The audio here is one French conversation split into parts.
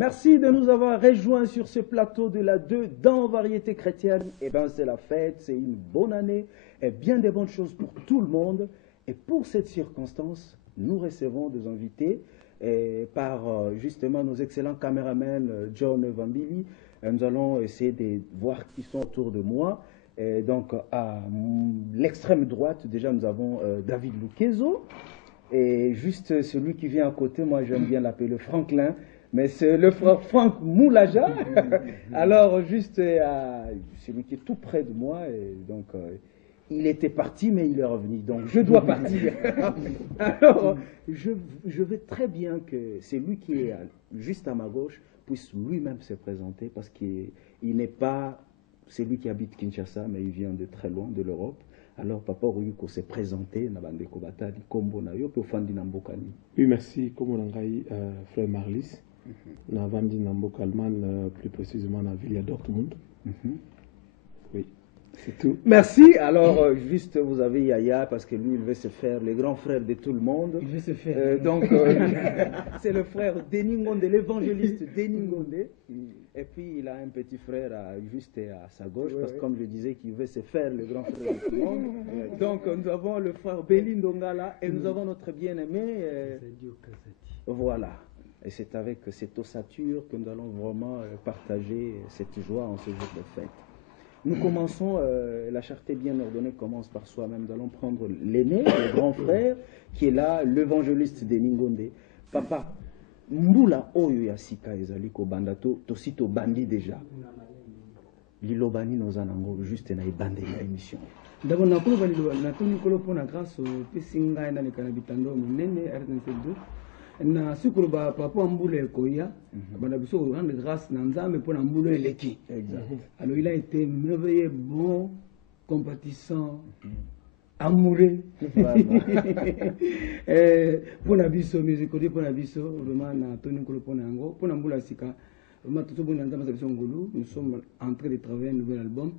Merci de nous avoir rejoints sur ce plateau de la 2 dans Variété chrétienne. Eh bien, c'est la fête, c'est une bonne année et bien des bonnes choses pour tout le monde. Et pour cette circonstance, nous recevons des invités par justement nos excellents caméramans John et Vambili. Nous allons essayer de voir qui sont autour de moi. Et donc, à l'extrême droite, déjà, nous avons David Luquezo. Et juste celui qui vient à côté, moi, j'aime bien l'appeler Franklin. Mais c'est le frère Franck Moulaja. Alors, juste celui qui est tout près de moi. Et donc, il était parti, mais il est revenu. Donc, je dois partir. Alors, je veux très bien que celui qui est juste à ma gauche puisse lui-même se présenter parce qu'il n'est pas celui qui habite Kinshasa, mais il vient de très loin, de l'Europe. Alors, Papa Ruyuko s'est présenté. Oui, merci. Comme on a dit, frère Marlis. Na vandi na mboka Allemagne, plus précisément na ville de Dortmund. Oui, c'est tout. Merci. Alors, juste, vous avez Yaya, parce que lui, il veut se faire le grand frère de tout le monde. Il veut se faire. Donc, c'est le frère Deningonde, l'évangéliste Deningonde. Et puis, il a un petit frère juste à sa gauche, parce que comme je disais, qu'il veut se faire le grand frère de tout le monde. Donc, nous avons le frère Belindongala et nous avons notre bien-aimé. Voilà. Et c'est avec cette ossature que nous allons vraiment partager cette joie en ce jour de fête. Nous commençons, la charité bien ordonnée commence par soi-même. Nous allons prendre l'aîné, le grand frère, qui est là, l'évangéliste de Ningonde. Papa, Mbula Oyo Yasika Ezaliko Bandato, Tosito Bandi déjà. Lilobani Nozanango, juste na ebande la émission. D'abord, nous avons grâce au Pessinga et dans les Canabitando, Nene, RNC2. Na sukuru ba papa mbule koya bana biso rendre grâce na nzambe pour na mbule eleki. Alors il a été merveilleux, bon, compatissant, amoureux. Pour na biso musicodé pour na biso vraiment na toni kolo pour na ngo pour na mbula sika vraiment tout bon nzambe sa biso ngolu. Nous sommes en train de travailler un nouvel album.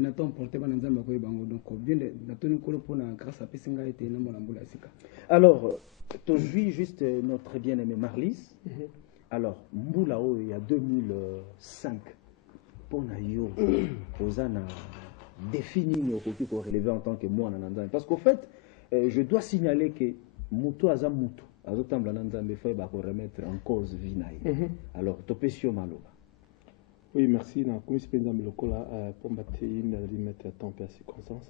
Nous attendons porter ba nzambe ko bango donc bien na toni kolo pour na grâce à pesinga été na mbula sika. Alors aujourd'hui, juste notre bien-aimé Marlis. Alors, Mboulao, il y a 2005, pour Nayo, Osana défini nos copies qu'on relevait en tant que moi, Nananzan. Parce qu'au fait, je dois signaler que Moutou Azam Moutou, Azotam Nananzan, il faut remettre en cause Vinaï. Alors, Topesio Maloba. Oui, merci. Na commission pendant le cola pour battre une remettre temps per circonstance.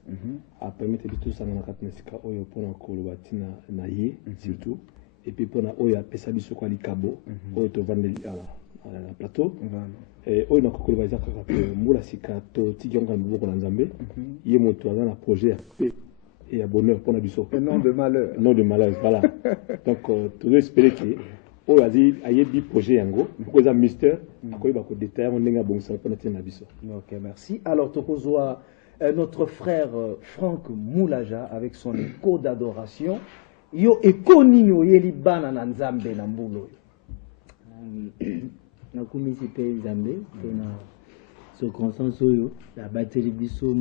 A permettre de tout ça na katnesika oyo pour na kolobati na ye surtout et puis pour na oyo apesa biso kwa likabo oyo to vandeli ala na plateau. Et oyo na kolobati kaka mbula sika to tijonga mboko na nzambe. Ye moto aza na projet et à bonheur pour na biso. Non de malheur. Non de malheur, voilà. Donc tu dois espérer que o azi ayebi projet yango pour ça mystère akoyeba ko détailler on ndenga bongisa pour na biso. OK, merci. Alors tokozwa notre frère Franck Moulaja avec son écho d'adoration. Yo écho nino yeli bana na nzambe na mbulo. Na kumisi pe nzambe tona circonstance oyo la batterie biso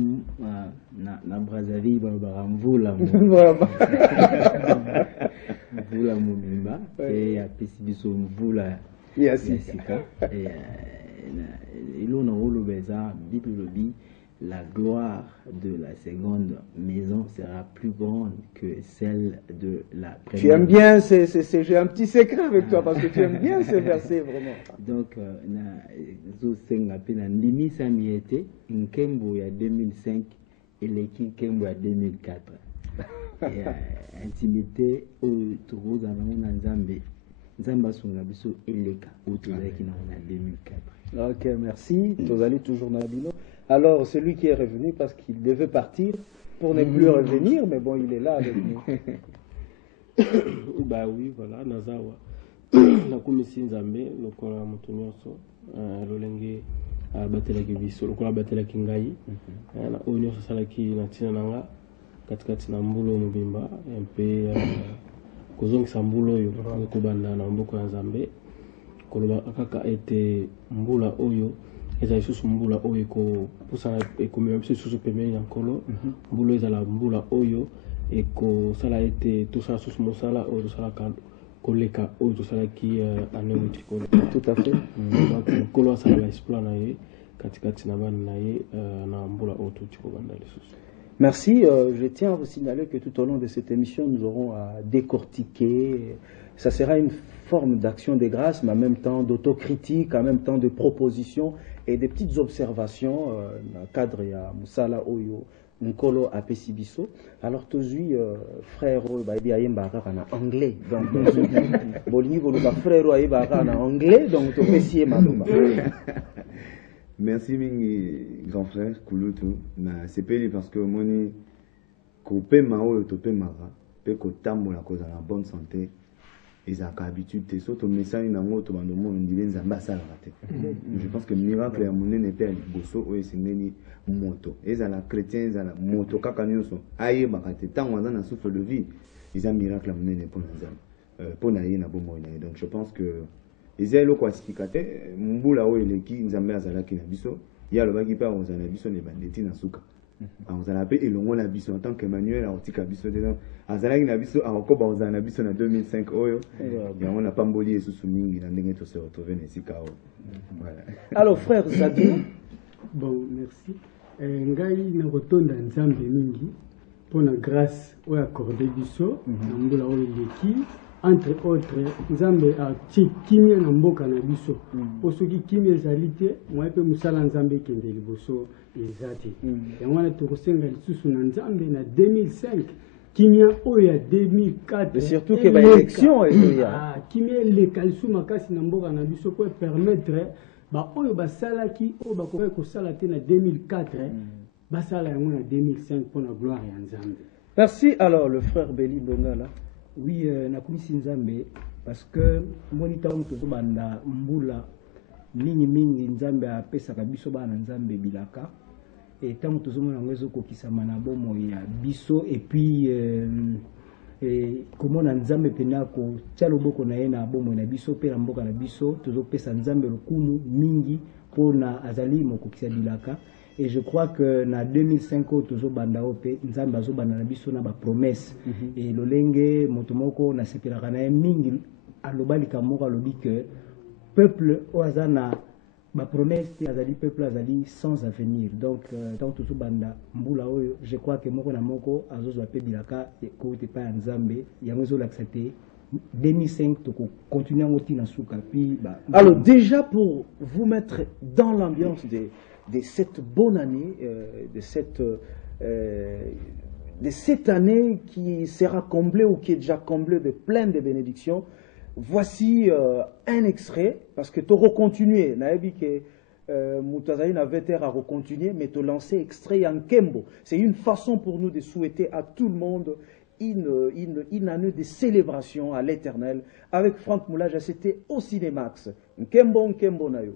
na Brazzaville ba mvula mvula mobimba et apesi biso mvula ya sika et ilona olobeza bible lobi la gloire de la seconde maison sera plus grande que celle de la première. Tu aimes bien j'ai un petit secret avec toi parce que tu aimes bien ce verset vraiment. Donc na zo senga pena ndimisa miete nkembo ya 2005 et leki nkembo ya 2004. Et intimité au toza na nzambe nzamba sunga biso eleka au tozaki na 2004. OK, merci. Tozali toujours na bino. Alors, celui qui est revenu parce qu'il devait partir pour ne plus revenir, mais bon, il est là avec nous. Bah oui, voilà, Nazawa. La commission Nzambe, le Kola Motonyoso, Lolenge, Batelaki Biso, le Kola Batelaki Ngai, la Onyo Salaki, Natina Nanga, Katkati Nambulo Mubimba, un peu Kozong Sambulo, Yokobana, Namboko Nzambe, Koloba Akaka était Mbula Oyo. Eza isusu mbula oyo ko pusa ekomema biso isusu pembeni ya nkolo mbula ezala mbula oyo eko sala ete tosala susu mosala oyo tosalaka koleka oyo tosalaki année wuti koleka. Tout à fait. Donc mokolo asala exploit na ye katikati na bana na ye na mbula oyo toti kobanda lisusu. Merci. Je tiens à vous signaler que tout au long de cette émission, nous aurons à décortiquer. Ça sera une forme d'action de grâce, mais en même temps d'autocritique, en même temps de propositions et des petites observations dans le cadre de Moussala Oyo, Nkolo Apesibiso. Alors, aujourd'hui, frère, en anglais. Donc, Bolingi Goluba, frère, en anglais. Donc, tu peux essayer Maloba. Merci, grand frère, Kouloutou. C'est pas parce que moi, je mara, je la cause à la bonne santé. Ils ont l'habitude de sauter au message dans l'autre monde, je pense que le miracle est mon n'est pas bosso ou c'est moto. Ils ont la chrétien, ils ont la moto kakanyoso. Aïe, bakate, tant on a un souffle de vie, ils ont miracle à mon n'est pas pour naïe na bomo. Donc je pense que ils ont le quoi spicate, mbula ou les qui ils ont mis à la qui na biso. Il y a le bagi pas on a la biso les bandits na souka. On a appelé Elongo na biso en tant qu'Emmanuel a tika biso dedans. Azalaki na biso akoba on a biso na 2005 oyo. Et on a pas mboli et sous mingi na ndenge to se retrouver na sika o. Voilà. Alors frère Zadou. Bon, merci. Ngai na kotonda nzambe mingi pona grâce oyo accordé biso na mbula oyo leki. Entre autres, nzambe a kimia na mboka na biso. Po soki kimia ezali te, moi pe musala nzambe kende liboso ezati. Yango wana tokosenga lisusu na nzambe na 2005. Kimia oyo ya 2004. Et surtout que ba élection ya. Kimia le kalisu makasi na mboka na biso pour permettre ba oyo basalaki oyo bakoka kosala te na 2004. Basala yango na 2005 pour la gloire ya nzambe. Merci. Alors le frère Beli Bongala. Oui, nakumisi nzambe parce que moni tawo tozo banda mbula mingi nzambe apesaka biso bana nzambe bilaka et tango tozo mona ngwezo kokisama na bomo ya biso et puis komona nzambe pena ko tia loboko na ye na bomo na biso pe na mboka na biso tozo pesa nzambe lokumu mingi pona azali mokokisa bilaka. Et je crois que na 2005 tozo banda ope nzambe azo banda na biso na ba promesse et lolenge motomoko na sepelaka na mingi alobali kamoko alobi que peuple oazana ba promesse te azali peuple azali sans avenir. Donc tant tozo banda mbula oyo je crois que moko na moko azozwa pe bilaka ko te pa nzambe yango zo l'accepter 2005 toko continuer ngoti na suka puis ba. Alors déjà pour vous mettre dans l'ambiance de cette bonne année, de cette année qui sera comblée ou qui est déjà comblée de plein de bénédictions. Voici un extrait, parce que tu recontinuer, naebi que Moutazali n'avait à recontinuer, mais te lancer extrait en Kembo. C'est une façon pour nous de souhaiter à tout le monde une année de célébration à l'éternel. Avec Franck Moulage, c'était au Cinémax. Nkembo Nayo.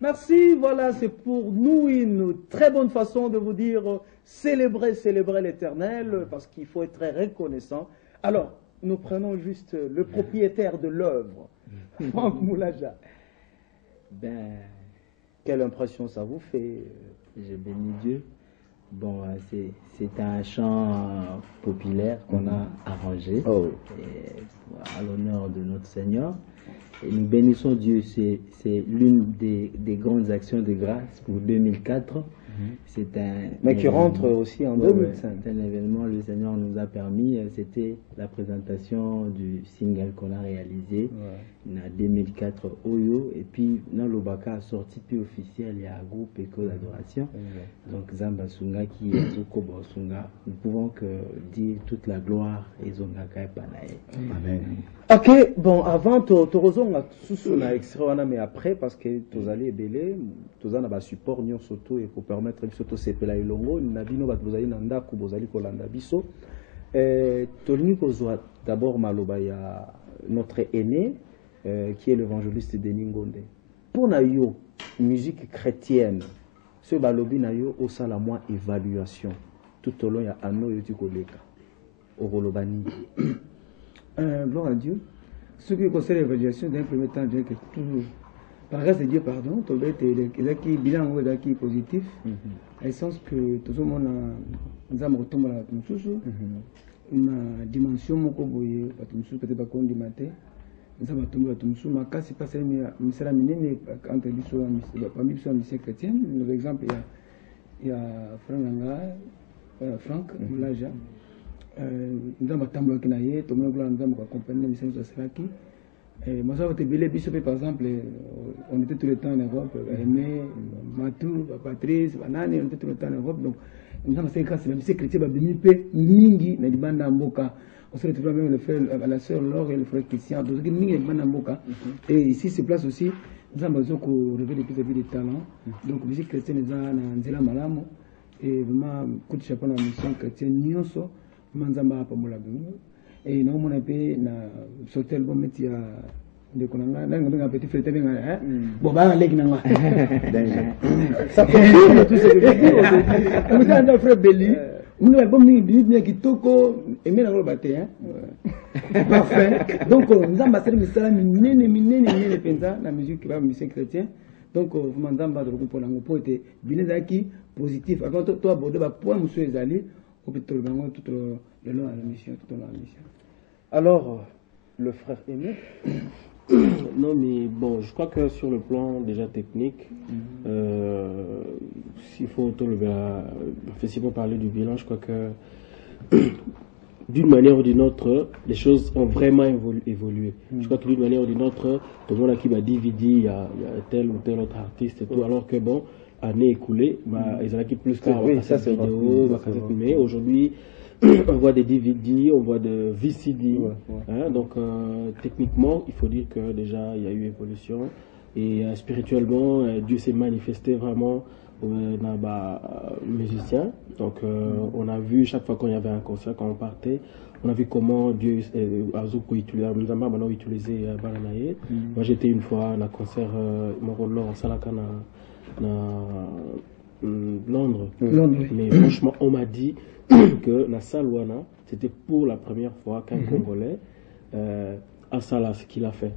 Merci, voilà, c'est pour nous une très bonne façon de vous dire célébrer, célébrer l'Éternel, parce qu'il faut être très reconnaissant. Alors, nous prenons juste le propriétaire de l'œuvre, Franck Moulaja. Ben, Quelle impression ça vous fait? je bénis Dieu. Bon, c'est un chant populaire qu'on a arrangé à l'honneur de notre Seigneur. Et nous bénissons Dieu, c'est l'une des grandes actions de grâce pour 2004. C'est un Mais qui rentre aussi en 2005. C'est un événement, le Seigneur nous a permis, c'était la présentation du single qu'on a réalisé en 2004 Oyo, et puis dans l'Obaka a sorti plus officiel, il y a un groupe École d'adoration, donc Zamba Sunga qui est Zukobo Sunga. Nous pouvons que dire toute la gloire et Zongaka et Panae. Amen. Ok, bon, avant, tu as sous na extrait, mais après, parce que tu allais belé, tu as un support nyon soto et pour permettre que soto sepela ilongo, nabino bat vous allez nanda ku vous allez kolanda biso. Tolini kozwa d'abord maloba ya notre aîné qui est l'évangéliste Denis Ngonde. Pour na yo musique chrétienne, ce balobi na yo au sala moi évaluation tout au long ya ano yoti koleka. Orolobani. Gloire à Dieu. Ce qui concerne l'évaluation, d'un premier temps, je dirais que toujours, par grâce de Dieu, pardon, tu as qui bilan qui positif, à l'essence que tout le monde nous a retombe à une dimension moko boye, peut-être pas qu'on dit maté, nous avons tombé à Tumsu, ma casse pas c'est misera minene entre biso parmi biso mission chrétienne. Par exemple, il y a Franck Moulaja. Nous avons tambour qui naïe, tout le monde nous avons accompagné les missions de Salaki. Moi, ça va te biler, par exemple, on était tout le temps en Europe, Aimé, Matou, Patrice, Banane, on était tout le temps en Europe. Donc, nous avons fait grâce à la mission chrétienne, Mingi, Nadibanda Mboka. On se retrouve même la sœur Laure et le frère Christian, donc Mingi, Nadibanda Mboka. Et ici, c'est place aussi, nous avons besoin qu'on révèle plus de talents. Donc, la musique chrétienne, nous avons Nzela Malamo. Et vraiment, coup de chapeau dans la mission chrétienne, Nyonso. Manzamba pamola bingo et non mon épée na sauter album metia de konanga nanga petit frère benga bon ba leki nanga ça confirme tout ce que je dis on a un frère Belly mon album ni kitoko et mais na baté parfait donc nzamba sel misala minene penza na musique ba musique chrétien donc manzamba de ko na ngo pote binezaki positif avant toi bordeaux ba point monsieur ezali tout le long de la mission, Alors, le frère Aimé. Non, mais bon, je crois que sur le plan déjà technique, s'il faut parler du bilan, je crois que d'une manière ou d'une autre, les choses ont vraiment évolué. Je crois que d'une manière ou d'une autre, tout le monde a qui va DVD, il y a tel ou tel autre artiste et tout, alors que bon, année écoulée, ils ont acquis plus qu'à cette vidéo, mais aujourd'hui, on voit des DVD, on voit des VCD. Hein, donc, techniquement, il faut dire que déjà, il y a eu évolution. Et spirituellement, Dieu s'est manifesté vraiment dans les musiciens. Donc, on a vu chaque fois qu'on y avait un concert, quand on partait, on a vu comment Dieu a utilisé Baranaye. Moi, j'étais une fois à un concert, Morolo, en Salakana. Londres. Mais franchement, on m'a dit que la Salwana, c'était pour la première fois qu'un Congolais a ça ce qu'il a fait.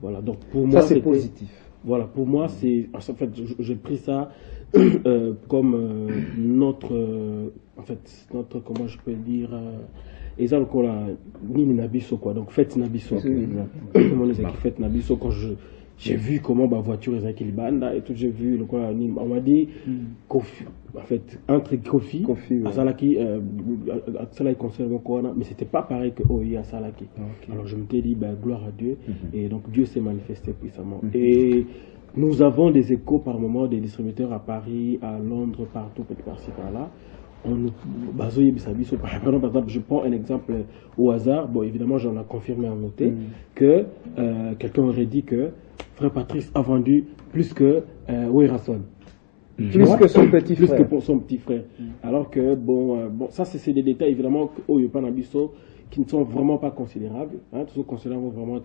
Voilà, donc pour moi, c'est positif. Voilà, pour moi, c'est. En fait, j'ai pris ça comme notre. Comment je peux dire. Exemple, qu'on a ni Nabiso, quoi. Donc, fête Nabiso. Mon qui fête Nabiso, quand j'ai vu comment ma voiture est avec banda et tout, j'ai vu le quoi, on m'a dit, Kofi, en fait, entre Kofi, à Salaki, à Salaki concerne quoi, mais c'était pas pareil que OI à Salaki. Alors je me suis dit, gloire à Dieu, et donc Dieu s'est manifesté puissamment. Et nous avons des échos par moment des distributeurs à Paris, à Londres, partout, par-ci, par-là. Par exemple, je prends un exemple au hasard. Bon, évidemment, j'en ai confirmé en noté que quelqu'un aurait dit que Frère Patrice a vendu plus que Werason. Plus que son petit frère. Plus que pour son petit frère. Alors que, bon, ça, c'est des détails, évidemment, qui ne sont vraiment pas considérables. Tous considérables vraiment.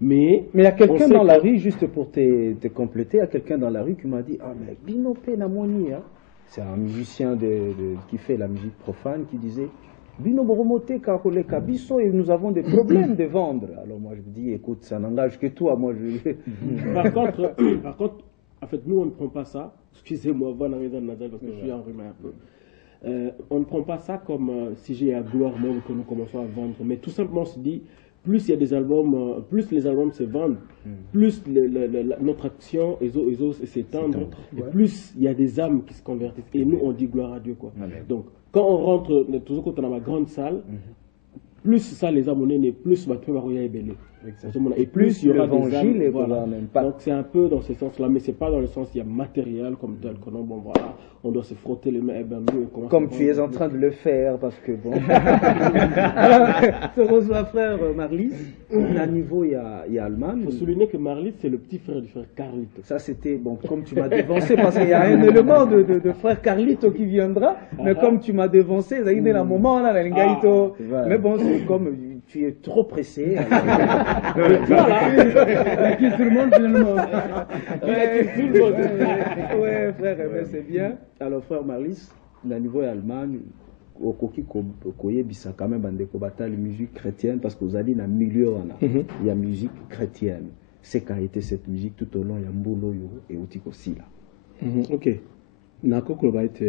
Mais il y a quelqu'un dans la rue, juste pour te compléter, il y a quelqu'un dans la rue qui m'a dit, ah, mais Binopé Namoni, c'est un musicien qui fait la musique profane qui disait Bino Boromote Karole Kabiso et nous avons des problèmes de vendre. Alors moi je me dis écoute, ça n'engage que toi. Moi je. Par contre, en fait, nous on ne prend pas ça. Excusez-moi, avant d'arriver dans Nadal parce que je suis enrhumé un peu. On ne prend pas ça comme si j'ai à gloire monde que nous commençons à vendre, mais tout simplement on se dit plus il y a des albums, plus les albums se vendent, plus notre action s'étend, et plus il y a des âmes qui se convertissent. Et nous, on dit gloire à Dieu, quoi. Donc, quand on rentre, toujours quand on a ma grande salle, plus ça, les âmes, plus ma trouille est belle. Et plus il y aura des âmes, voilà. Donc, c'est un peu dans ce sens-là, mais c'est pas dans le sens il y a matériel comme tel que non, bon, voilà, on doit se frotter les mains, comme tu es en train de le faire, parce que bon. Alors, ce reçoit frère Marlis, à niveau, il y a Allemagne. Il faut souligner que Marlis, c'est le petit frère du frère Carlito. Ça, c'était, bon, comme tu m'as dévancé, parce qu'il y a un élément de frère Carlito qui viendra, mais comme tu m'as dévancé, ça y est, un moment, là, mais bon, c'est comme tu es trop pressé. Voilà. Tout le monde, finalement. Ouais, frère, c'est bien. Alors, frère Marlis, au niveau Allemagne, au Koki Koyebisa, quand même, la musique chrétienne, parce que vous allez dans le milieu, il y a musique chrétienne. C'est qu'a été cette musique tout au long, il y a Mbolo et Otiko Sila. Ok. Nakoko va être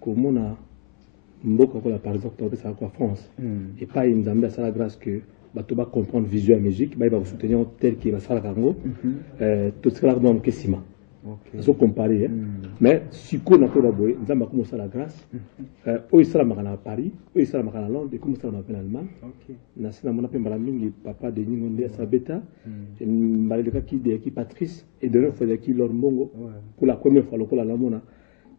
comme on a Mboka, par exemple, en France. Et pas une zambie à la grâce que. Tu vas comprendre visuel musique, il va vous soutenir tel qu'il va se faire tout ce que l'on Kessima. Il faut comparer. Mais si on a collaboré, nous avons commencé à la grâce. Eux, ils sont à Paris, eux, ils sont à Londres, et comme ça, on appelle en Allemagne. Nous avons appelé papa de Ningonde à Sabeta, le qui Patrice, et de l'autre, il qui leur Mbongo. Pour la première fois, le Lamona,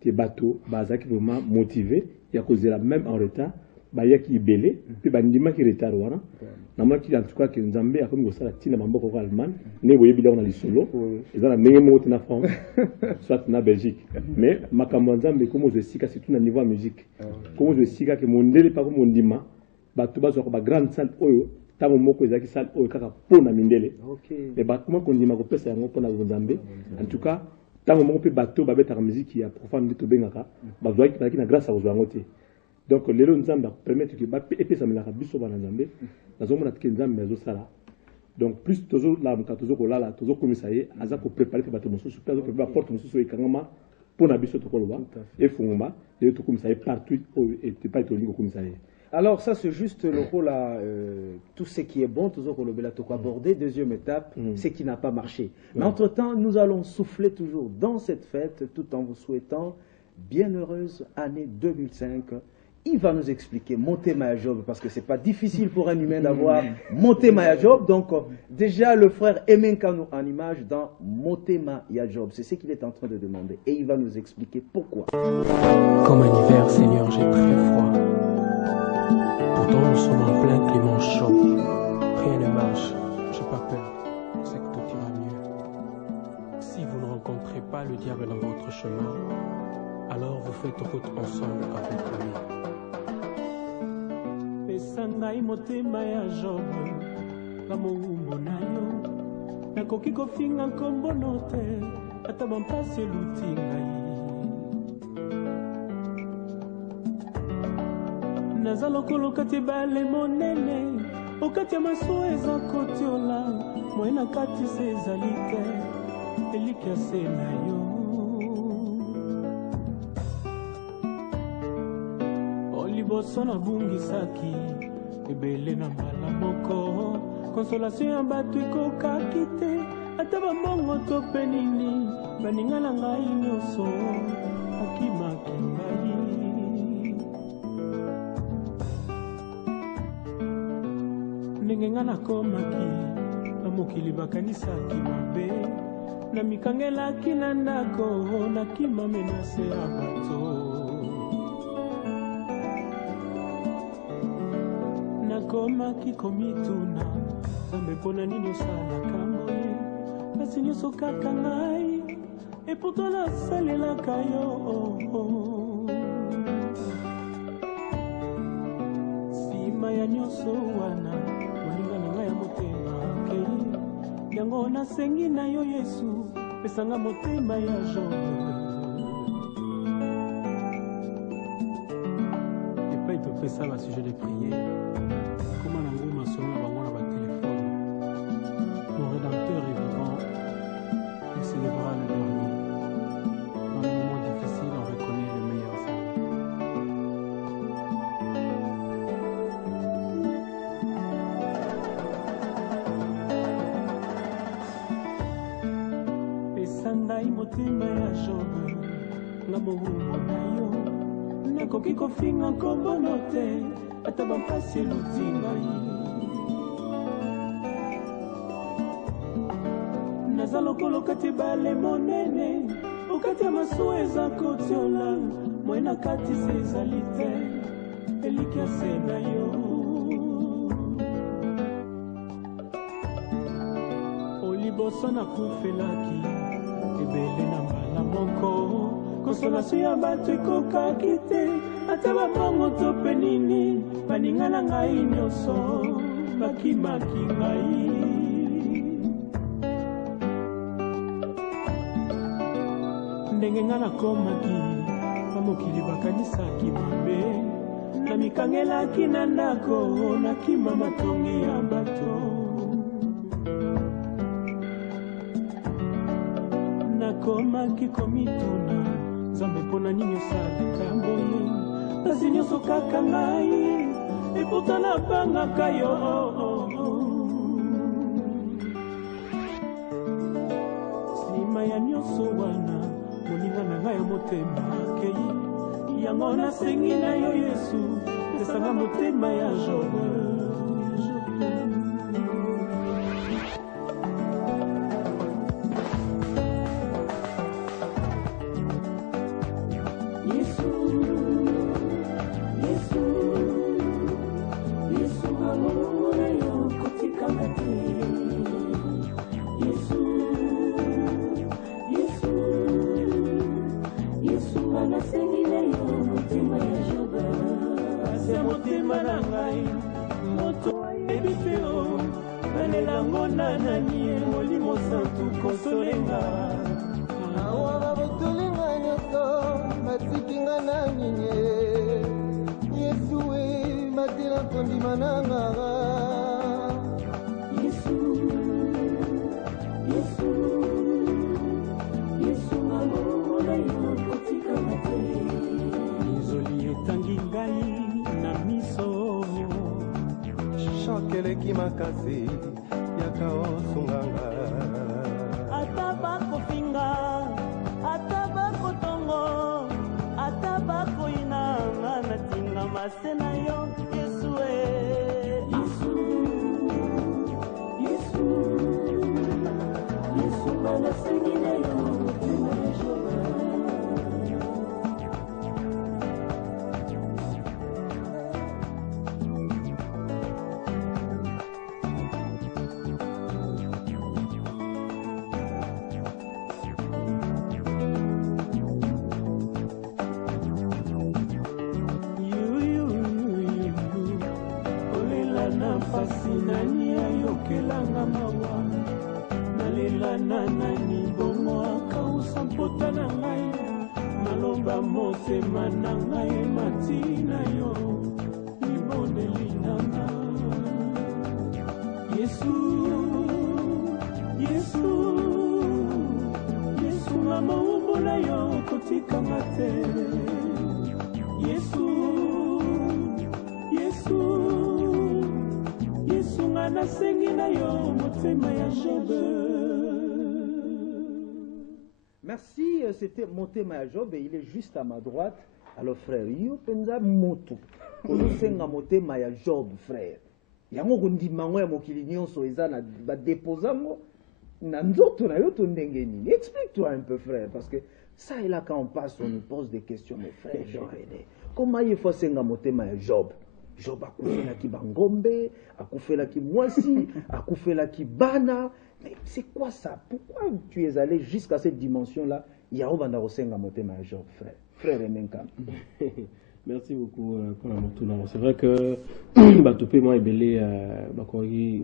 qui est bateau, Bazak vraiment motivé, il y a causé la même en retard. Baya qui est belé, puis bandima qui retard wana. Namana qui en tout cas que Nzambé a comme ça la tina mamboko ko Allemagne, né voyé bila on a les solo, et dans la meilleure moto na France, soit na Belgique. Mais makambo Nzambé comme je sika c'est tout na niveau musique. Comme je sika que mondele pas comme ondima, ba to ba zo ba grande salle oyo, tango moko ezaki salle oyo kaka pona mindele. Et ba comment qu'on ndima ko pesa yango pona Nzambé. En tout cas, tango moko pe bateau ba beta musique ya profane to bengaka, ba zo ki na grâce à vous ngote. Donc, les gens permettent que et ça me l'a rabbi sur Banazambe. Nous avons dit que nous sala. Donc, plus toujours là, toujours là, toujours comme ça y est, à pour préparer que bateau monsieur, super que porte monsieur sur Ekangama pour n'abisso to koloba et Fungoma, et tout comme ça y est partout et tu pas être comme ça y est. Alors ça c'est juste le rôle à tout ce qui est bon, toujours le belato abordé. Deuxième étape, ce qui n'a pas marché. Mais entre-temps, nous allons souffler toujours dans cette fête, tout en vous souhaitant bienheureuse année 2005. Il va nous expliquer monter Maya Job, parce que c'est pas difficile pour un humain d'avoir monté Maya Job. Donc déjà le frère Emenkano en image dans monter Maya Job, c'est ce qu'il est en train de demander et il va nous expliquer pourquoi. Comme un hiver, Seigneur, j'ai très froid. Pourtant nous sommes en plein climat chaud. Rien ne marche, j'ai pas peur, c'est que tout ira mieux. Si vous ne rencontrez pas le diable dans votre chemin, alors vous faites route ensemble avec lui. Pesangai motema ya Job, la moumbo na yo, nakoki kofinga nkombo note, ata bampasi eluti ngai. Naza lokolo kati ebale monene, okati ya masuwa eza kotiola, moye na kati se ezali te, eliki ya se na yo. Liboso na bungisaki ebele na mbala moko, consolation ya bato ekokaki te, ata bambongo to pe nini baninga na ngai nyonso bakimaki ngai. Ndenge nga nakomaki bamokili bakanisaki mabe na mikangelaki na ndako nakima menase ya bato. Nakomaki komituna Nzambe mpona nini osalaka boye kasi nyonso kaka ngai eputo nasalelaka yo. Nsima ya nyonso wana moninga na ngai ya motema akei yango nasengi na yo Yesu pesanga motema ya Jobe. Epai topesa basujet de prière koma na nguma songa bango na batelefone. Mon Rédempteur est vivant, il célébrera le dernier. Dans les moments difficiles, on reconnaît les meilleurs amis. Pesa ngai motema ya Jobe nga bobumo na yo nakoki kofinga nkombono te ata bampasi eluti ngai. Naza lokolo kati bale monene okati ya masuwa eza kotiola moi na kati se ezali te eliki ya se na yo. Oliboso nakufelaki ebele na mbala moko konsolation ya bato ekokaki te ata babongo to pe nini baninga na ngai nyonso bakimaki ngai. Ndenge nga nakomaki bamokili bakanisaki mabe na mikangelaki na ndako nakima matongi ya bato. Nakomaki komituna Nzambe mpona nini osalaka boye kasi nyonso kaka ngai eputa nabangaka yo. Nsima ya nyonso wana moninga na ngai ya motema akei yango nasengi na yo Yesu pesanga motema ya Jobe. Keleki makasi yaka osunganga ata bakofinga ata bakotongo ata bakoinanga natinga mase na yo Yesu. Yesu Yesu Yesu banasengi na yo motema ya Jobe. Motema na ngai matina yo liboneli nanga Yesu Yesu Yesu nga maumbola yo kotikanga te Yesu Yesu Yesu nga nasengi na yo motema ya Jobe. Merci, c'était Motema Job et il est juste à ma droite. Alors frère, yo penza moto. Kono senga Motema Job frère. Yango kondima ngo ya mokili nyonso eza na ba déposango na nzoto na yo to ndenge nini. Explique-toi un peu frère parce que ça et là quand on passe on nous pose des questions mais frère, comment il faut senga Motema Job? Job akufelaki bangombe, akufelaki mwasi, akufelaki bana. Mais c'est quoi ça? Pourquoi tu es allé jusqu'à cette dimension-là? Il y a Obanda Rosenga Motema Job, frère. Frère Emenka. Merci beaucoup pour la Motuna. C'est vrai que Batopé moi ebele bakori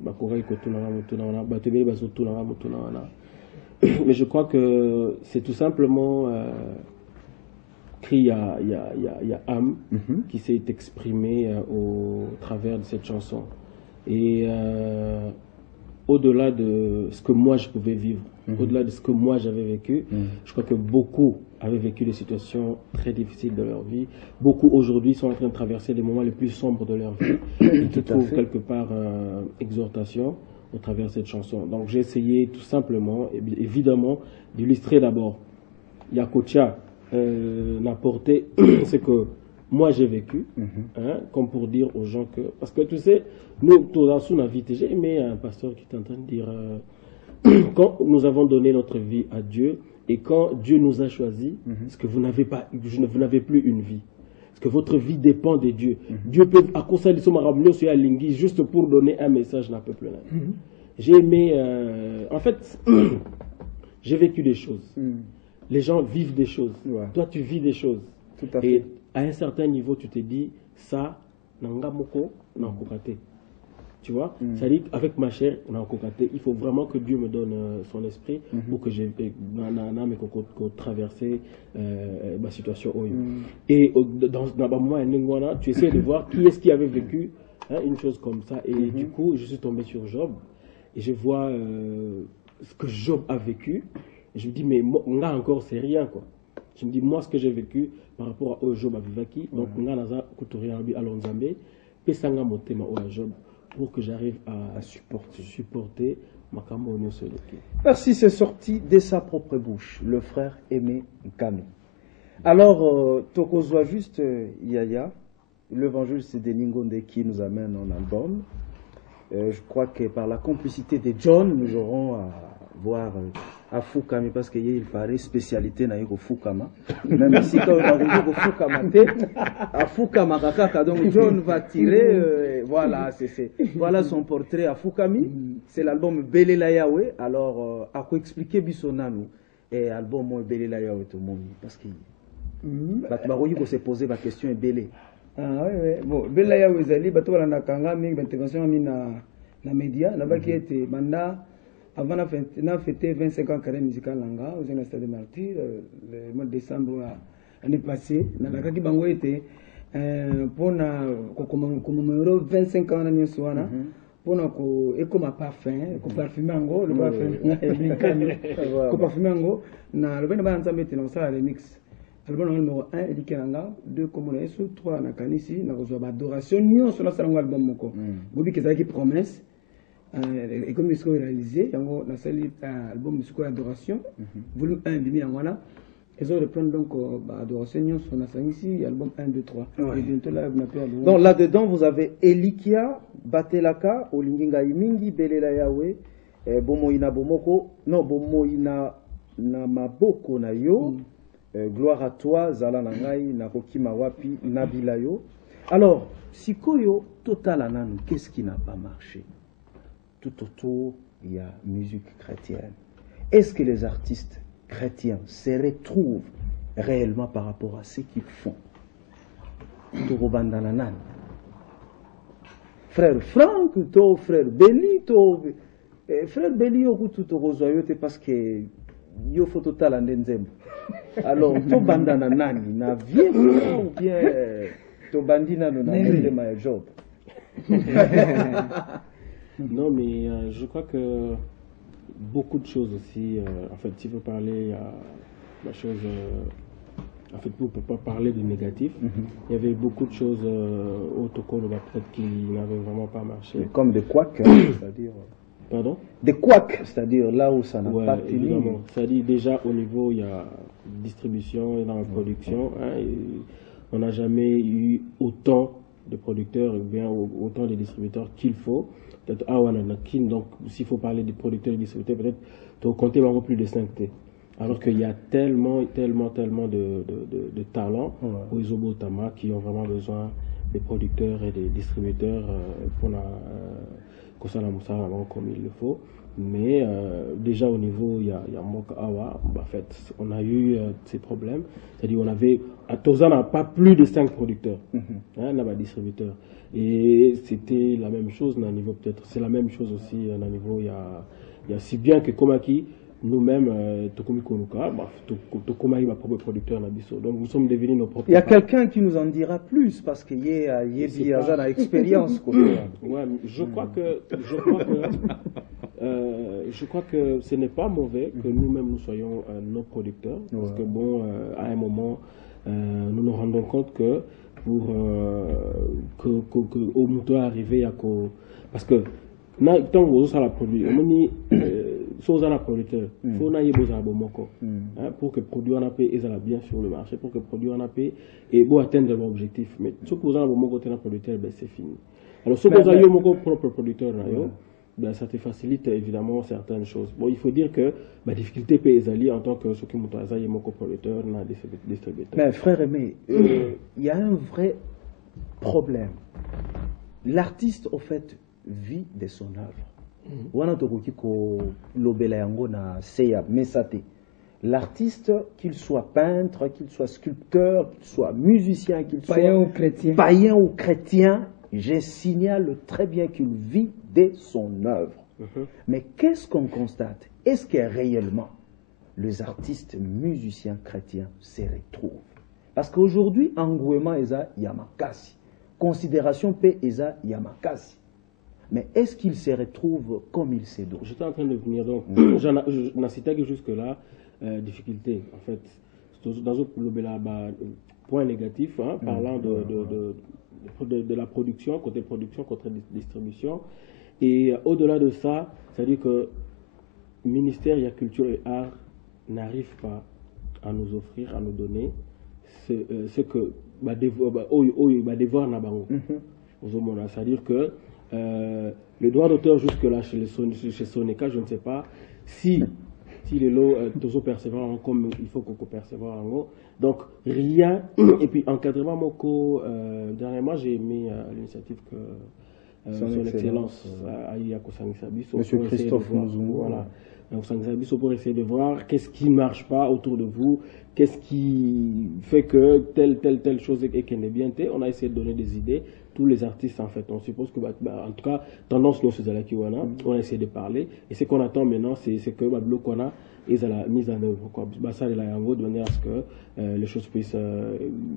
kotuna Motuna, Batobele basotuna Motuna. Mais je crois que c'est tout simplement qu'il y a âme qui s'est exprimée au travers de cette chanson. Et au-delà de ce que moi je pouvais vivre, au-delà de ce que moi j'avais vécu, je crois que beaucoup avaient vécu des situations très difficiles de leur vie. Beaucoup aujourd'hui sont en train de traverser les moments les plus sombres de leur vie et qui trouvent quelque part exhortation au travers de cette chanson. Donc j'ai essayé tout simplement, évidemment, d'illustrer d'abord. Yakotia n'a porté ce que moi j'ai vécu, comme pour dire aux gens que... Parce que tu sais, nous, j'ai aimé un pasteur qui est en train de dire, quand nous avons donné notre vie à Dieu, et quand Dieu nous a choisis, parce que vous n'avez plus une vie. Parce que votre vie dépend de Dieu. Dieu peut, à cause de ce lingui juste pour donner un message d'un peuple. J'ai aimé, en fait, j'ai vécu des choses. Les gens vivent des choses. Toi, tu vis des choses. Tout à fait. Et à un certain niveau, tu te dis, ça, nanga moko, nankokate. Tu vois, ça dit avec ma chair, nankokate. Il faut vraiment que Dieu me donne son esprit pour que j'ai traversé ma situation. Et dans le moment, tu essaies de voir qui est-ce qui avait vécu une chose comme ça. Et du coup, je suis tombé sur Job et je vois ce que Job a vécu. Et je me dis, mais moi encore, c'est rien, quoi. Je me dis, moi, ce que j'ai vécu par rapport à Job Abivaki, donc, Naza Koutouri Alonzambe, Pesanga Motema au Job, pour que j'arrive à supporter Makamo Onyosoleki. Merci, c'est sorti de sa propre bouche, le frère Aimé Nkano. Alors, Tokozwa juste Yaya, l'évangile c'est Deningonde qui nous amène en album. Je crois que par la complicité de John, nous aurons à voir à Fukami parce qu'il paraît spécialité na yoko Fukama. Même si quand on a vu Fukama à Fukama Kakaka, donc John va tirer, voilà, voilà son portrait à Fukami. C'est l'album Belela Yahweh. Alors, à quoi expliquer Bisonanu et album Belela Yahweh tout le monde parce que Batmaroyi ko se poser la question est belé. Ah oui, bon, Belela Yahweh Zali, Batola Nakanga, mais intervention na média, na qui était mandat. Avant de fêter 25 ans de carrière musicale au Stade de Martyrs, le mois de décembre l'année passée, Nakaki Bango était pour commémorer 25 ans de Soana, pour comme un parfum, parfumer ango, le parfum, parfumer ango, na le ben ensemble était dans ça remix. Album numéro 1 Elikelanga, 2 comme on est sous 3 na kanisi, na reçoit adoration, nous sur notre album moko. Bobi Kezaki promesse. Et comme il s'est réalisé, il y a un album de adoration, volume 1, ils ont repris donc adoration, son ici, album 1, 2, 3. Et bientôt là, donc là-dedans, vous avez Elikia, Batelaka, Olinginga Imingi, Belela Yahweh, Bomoina Bomoko, non, Bomoina Namaboko na yo, gloire à toi, Zala Nangai, Nakoki Mawapi, Nabilayo. Alors, Sikoyo, Total Ananu, qu'est-ce qui n'a pas marché? Tout autour, il y a musique chrétienne. Est-ce que les artistes chrétiens se retrouvent réellement par rapport à ce qu'ils font? Frère Franck, frère Belly, frère Belly, parce que yo faut total en enzem. Alors, to bandana nani na vie ou bien to bandina no na job. Non, mais je crois que beaucoup de choses aussi, en fait, si vous parler, la chose, en fait, pour ne pas parler de négatif, il y avait beaucoup de choses au Tokolo peut-être qui n'avaient vraiment pas marché. Mais comme de quoi que, c'est-à-dire Pardon? Des couacs, c'est-à-dire là où ça n'a pas tenu. Évidemment. C'est-à-dire déjà au niveau, il y a distribution et dans la production. Hein, et on n'a jamais eu autant de producteurs, ou bien autant de distributeurs qu'il faut. Peut-être donc s'il faut parler des producteurs et des distributeurs, peut-être tu vas compter vraiment plus de 5T. Alors qu'il y a tellement de talents aux Isobotama qui ont vraiment besoin des producteurs et des distributeurs pour la comme il le faut. Mais déjà au niveau, il y a Moka Awa, en fait, on a eu ces problèmes. C'est-à-dire on avait, à Toza, on n'a pas plus de 5 producteurs, là-bas, distributeurs. Et c'était la même chose, dans niveau peut-être, c'est la même chose aussi, dans niveau, il y a si bien que Komaki, nous-mêmes, Tokomi Konuka, Tokomaï, ma propre producteur, donc nous sommes devenus nos propres. Il y a quelqu'un qui nous en dira plus, parce qu'il y a une expérience. Ouais, je crois que ce n'est pas mauvais que nous-mêmes nous soyons nos producteurs, parce que bon, à un moment, nous nous rendons compte que pour au moto arrivé à parce que tant que ça la produit, on dit chose à la producteur, faut n'a besoin de moko, pour que produit en AP et ça bien sur le marché, pour que produit en AP et pour atteindre l'objectif. Mais ce que vous avez mon côté producteur, ben c'est fini. Alors ce que vous avez mon propre producteur ben ça te facilite évidemment certaines choses. Bon, il faut dire que la difficulté peut être en tant que ce qui est mon coproducteur, n'a distributeur. Mais frère Aimé, il y a un vrai problème. L'artiste, au fait, vit de son œuvre. L'artiste, qu'il soit peintre, qu'il soit sculpteur, qu'il soit musicien, qu'il soit païen ou chrétien, je signale très bien qu'il vit de son œuvre. Mais qu'est-ce qu'on constate? Est-ce que réellement les artistes musiciens chrétiens se retrouvent? Parce qu'aujourd'hui, engouement eza yamakasi, considération pe eza yamakasi. Mais est-ce qu'ils se retrouvent comme il se doit? J'étais en train de venir, donc, j'en citais que jusque-là, difficulté, en fait. Dans un point négatif, parlant de la production, côté distribution. Et au-delà de ça, c'est-à-dire que le ministère de la Culture et Art n'arrive pas à nous offrir, à nous donner ce que devoir Nabango. C'est-à-dire que le droit d'auteur jusque-là chez Sonica, je ne sais pas si les lots toujours percevoir comme il faut qu'on percevoir en haut. Donc rien. Et puis encadrement Moko, dernièrement j'ai mis l'initiative que son excellence Monsieur Christophe Mouzungu, voilà, pour essayer de voir qu'est-ce qui ne marche pas autour de vous, qu'est-ce qui fait que telle chose est qu'elle est bien. On a essayé de donner des idées. Tous les artistes, en fait, on suppose que, en tout cas, tendance nous c'est la Kiwana, on a essayé de parler. Et ce qu'on attend maintenant, c'est que Bablo-Kona est à la mise en œuvre. Ça, il y a de manière à ce que les choses puissent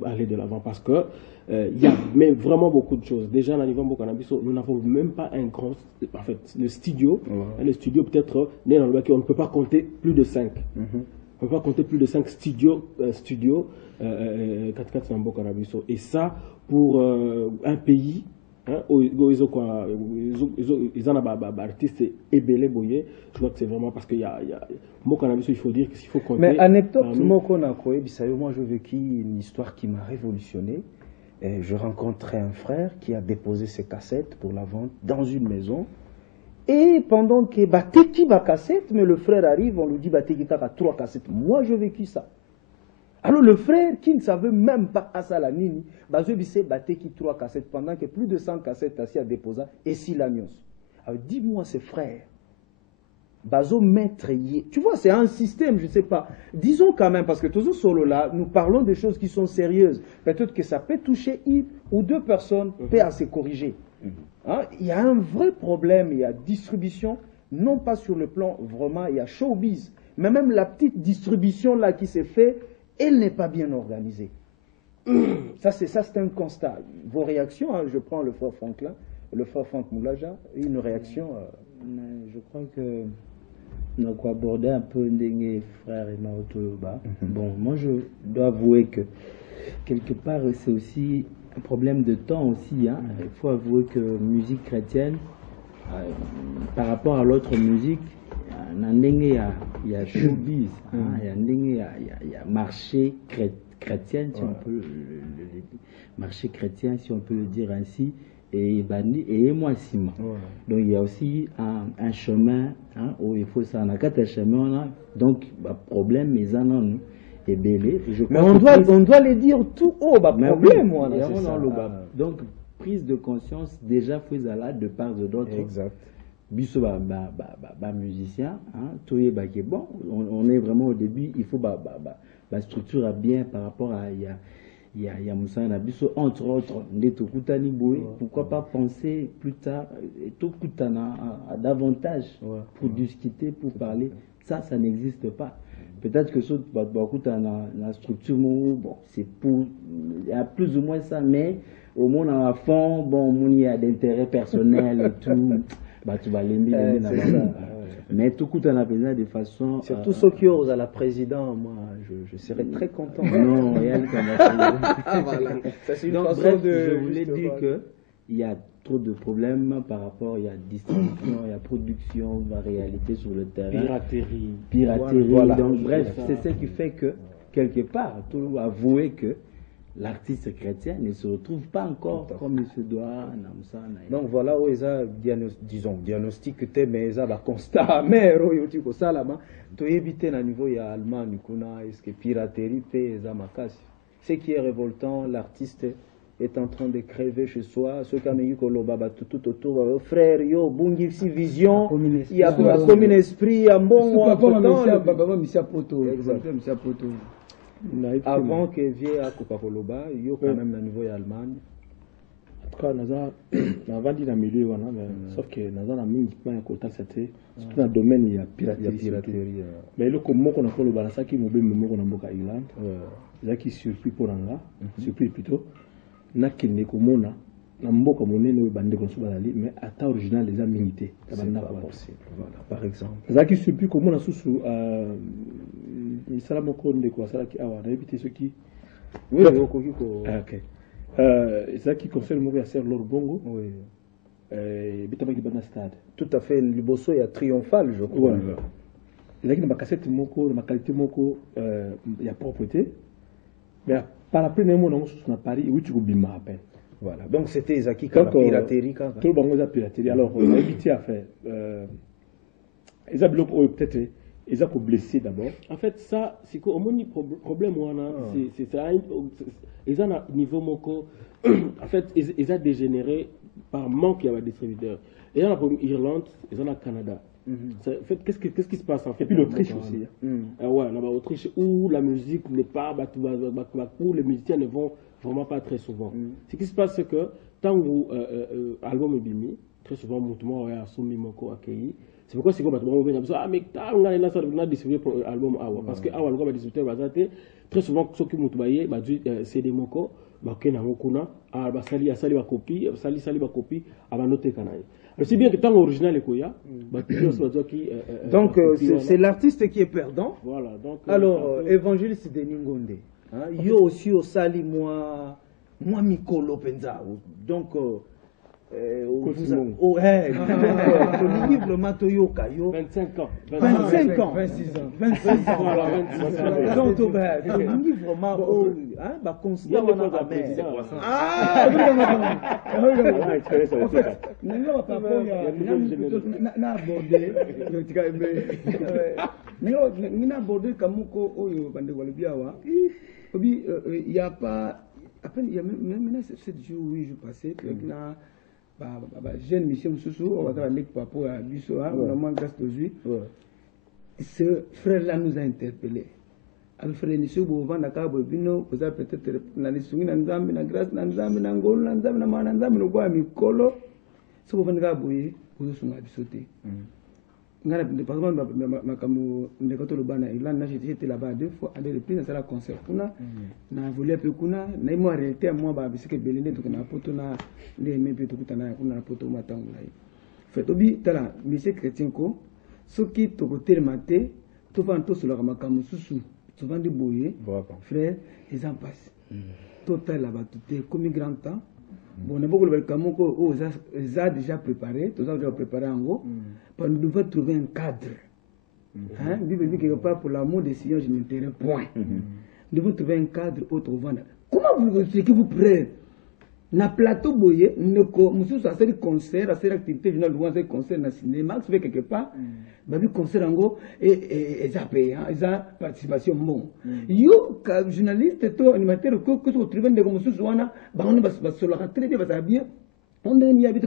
aller de l'avant. Parce que il y a mais vraiment beaucoup de choses. Déjà, à niveau Bokanabiso, nous n'avons même pas un grand. En fait, le studio, le studio peut-être, on ne peut pas compter plus de 5. On ne peut pas compter plus de 5 studios 4-4 Nambo Kanabiso. Et ça, pour un pays, ils ont un artiste ébélé boyé. Je crois que c'est vraiment parce qu'il y a Mokanabiso, il faut dire qu'il faut compter. Mais anecdote, moi j'ai vécu une histoire qui m'a révolutionné. Et je rencontrais un frère qui a déposé ses cassettes pour la vente dans une maison. Et pendant que Bateki va cassette, mais le frère arrive, on lui dit Bateki a 3 cassettes. Moi, j'ai vécu ça. Alors le frère qui ne savait même pas à ça la nini, Bazobissé Bateki 3 cassettes pendant que plus de 100 cassettes assis à déposer et si l'agnos. Alors dis-moi ces frères, Bazo maître, tu vois, c'est un système, je ne sais pas. Disons quand même, parce que toujours solo là, nous parlons de choses qui sont sérieuses. Peut-être que ça peut toucher une ou deux personnes, peut à se corriger. Il y a un vrai problème, il y a distribution, non pas sur le plan vraiment, il y a showbiz, mais même la petite distribution là qui s'est faite, elle n'est pas bien organisée. Ça c'est un constat. Vos réactions, je prends le frère Franklin, le frère Franck Moulaja, une réaction. Je crois que nous avons abordé un peu les frères et Maotoloba. Bon, moi je dois avouer que quelque part c'est aussi un problème de temps aussi. Il faut avouer que musique chrétienne, par rapport à l'autre musique, il y a showbiz, il y a marché chrétien, si on peut marché chrétien, si on peut le dire ainsi, et moi Sima. Donc il y a aussi un chemin où il faut ça. On a quatre chemins, donc problème, mais on est belé. Mais on doit les dire tout haut, problème, moi. Donc prise de conscience déjà faite là de part de d'autres. Exact. Biso musicien, bon, on est vraiment au début, il faut la structure à bien par rapport à il y a Moussa Nabiso, entre autres, pourquoi pas penser plus tard, tout à davantage pour discuter, pour parler. Ça n'existe pas. Peut-être que la structure, bon, c'est pour, il y a plus ou moins ça, mais au moins à fond, bon, il y a d'intérêt personnel et tout. Tu vas l'aimer, mais tout coûte en besoin de façon. Surtout ceux qui osent à la présidente, moi, je serais très content. Non, elle voilà. Ça, c'est une donc, façon bref, de. Je voulais dire qu'il y a trop de problèmes par rapport, il y a distribution, il y a production, la réalité sur le terrain. Piraterie. Voilà. Donc, bref, c'est ce qui fait que, quelque part, tout avouer que l'artiste chrétien ne se retrouve pas encore comme il se doit. Donc voilà où ils ont diagnostic, mais ils ont un constat amer. Tu éviter à niveau de l'Allemagne, est-ce que piraterie fait ce qui est révoltant, l'artiste est en train de crever chez soi. Ceux qui ont eu tout autour, frère, yo, bungi si vision, il y a un commun esprit, un bon avant que vienne à Coca-Cola, il y a quand même un niveau d'Allemagne. En tout cas, nous avons dit dans le milieu, sauf que nous avons mis un côté, c'était dans le domaine, il y a piraterie. Mais le comment on a fait le balance qui m'a bien qu'on a beaucoup à Irlande, c'est qui surpris pour Anga, surpris plutôt, n'a qu'il n'est comme on a. Na mboka monene we bande ko suba dali mais ata original les aminités tabanda pas possible. Voilà, par exemple. Zaki surpris comme on a sous misala moko ndeko sala ki awa na éviter ce qui oui okoki ko OK zaki concerne mo ya ser lor bongo oui bitama ki bana stade tout à fait liboso ya triomphal je crois zaki na cassette moko na qualité moko ya propreté mais par après na mo na sous na Paris où tu go bima à peine. Voilà, donc c'était Zaki qui a piraterie. Tout le monde a piraterie. Alors, on a évité à faire. Ils ont peut-être. Ils ont blessé d'abord. En fait, ça, c'est qu'au moins, le problème, c'est ça. Ils ont un niveau moko. En fait, ils ont dégénéré par manque de distributeurs. Ils ont l'Irlande, ils ont le Canada. En fait, qu'est-ce qui se passe en fait? Et puis l'Autriche aussi. Ouais, là-bas, l'Autriche, où la musique n'est pas. Où les musiciens ne vont vraiment pas très souvent. Ce qui se passe, c'est que tant que l'album est bimi, très souvent, on a soumis mon accueilli. C'est pourquoi c'est comme ça, mais on a distribué l'album Awa. Parce que Awa, le distributeur, très souvent, ceux qui m'ont dit, c'est des moko, sali ba copie, noter canal. C'est bien que tant original est quoi, donc c'est l'artiste qui est perdant. Voilà. Donc alors évangéliste de Ningonde. Yo aussi au sali moi Mikolo Penza. Donc livre Matoyo Kayo 25 ans 26 ans voilà 26 ans donc livre ma ba constat na abordé kamuko oyo bande walibiawa il y a pas à peine il y a même 7 jours 8 jours passés na jeune monsieur Moussou on va faire avec papa à biso on a moins grâce aujourd'hui ce frère là nous a interpellé alfred ni subo vanda kabo bino oza peut-être na lisungi na nzambe na grâce na nzambe na ngolo na nzambe na mana nzambe no kwa mikolo so vanda kabo yi ozo sunga bisote ngana par exemple makamu ndekato lobana Irlande na j'étais là-bas 2 fois à 2 reprises à la concert kuna na voulait pe kuna na imo réalité moi ba bisike belende to na poto na les mêmes pe to kutana kuna na poto matangu na fait obi tala monsieur chrétien ko soki to ko termate to van to sur la makamu susu to van de boyer frère les en passe total là-bas tout est comme grand temps bon na beaucoup le kamoko oza déjà préparé tout ça déjà préparé en gros nous devons trouver un cadre hein Bible dit quelque part pour l'amour des Seigneur je n'intéresse point nous devons trouver un cadre autrement. Comment vous expliquez vous prêt na plateau boye neko mususu asali concert asali activité journal louange asali concert na cinéma tu fais quelque part babi concert ango et ça paye ça participation bon yo ka journaliste to animateur ko tu trouves ndeko mususu wana bango basolo très bien ça bien on est mis habite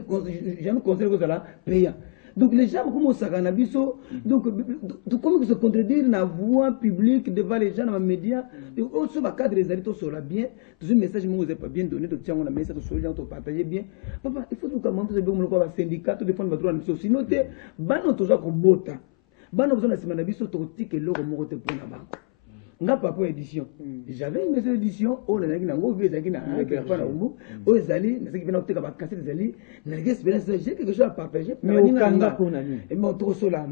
jamais concert vous là payant. Donc les gens comme au Sakanabiso, donc comment se contredire la voix publique devant les gens dans les médias, on se va cadre les alliés sur la bien, toujours un message vous pas bien donné, donc tiens on a message sur les gens pour partager bien. Papa, il faut que comment vous avez un syndicat de défendre votre droit de sinon te bano toujours comme bota. Bano besoin de semaine biso to tique logo mo te pour na banque. Nga papa édition. J'avais une édition on a na ngo vie ezaki na pas na umbu, o ezali na ce qui vient de ba casser les alliés, na expérience j'ai quelque chose à partager. Mais au kanga pour na et mon trop cela.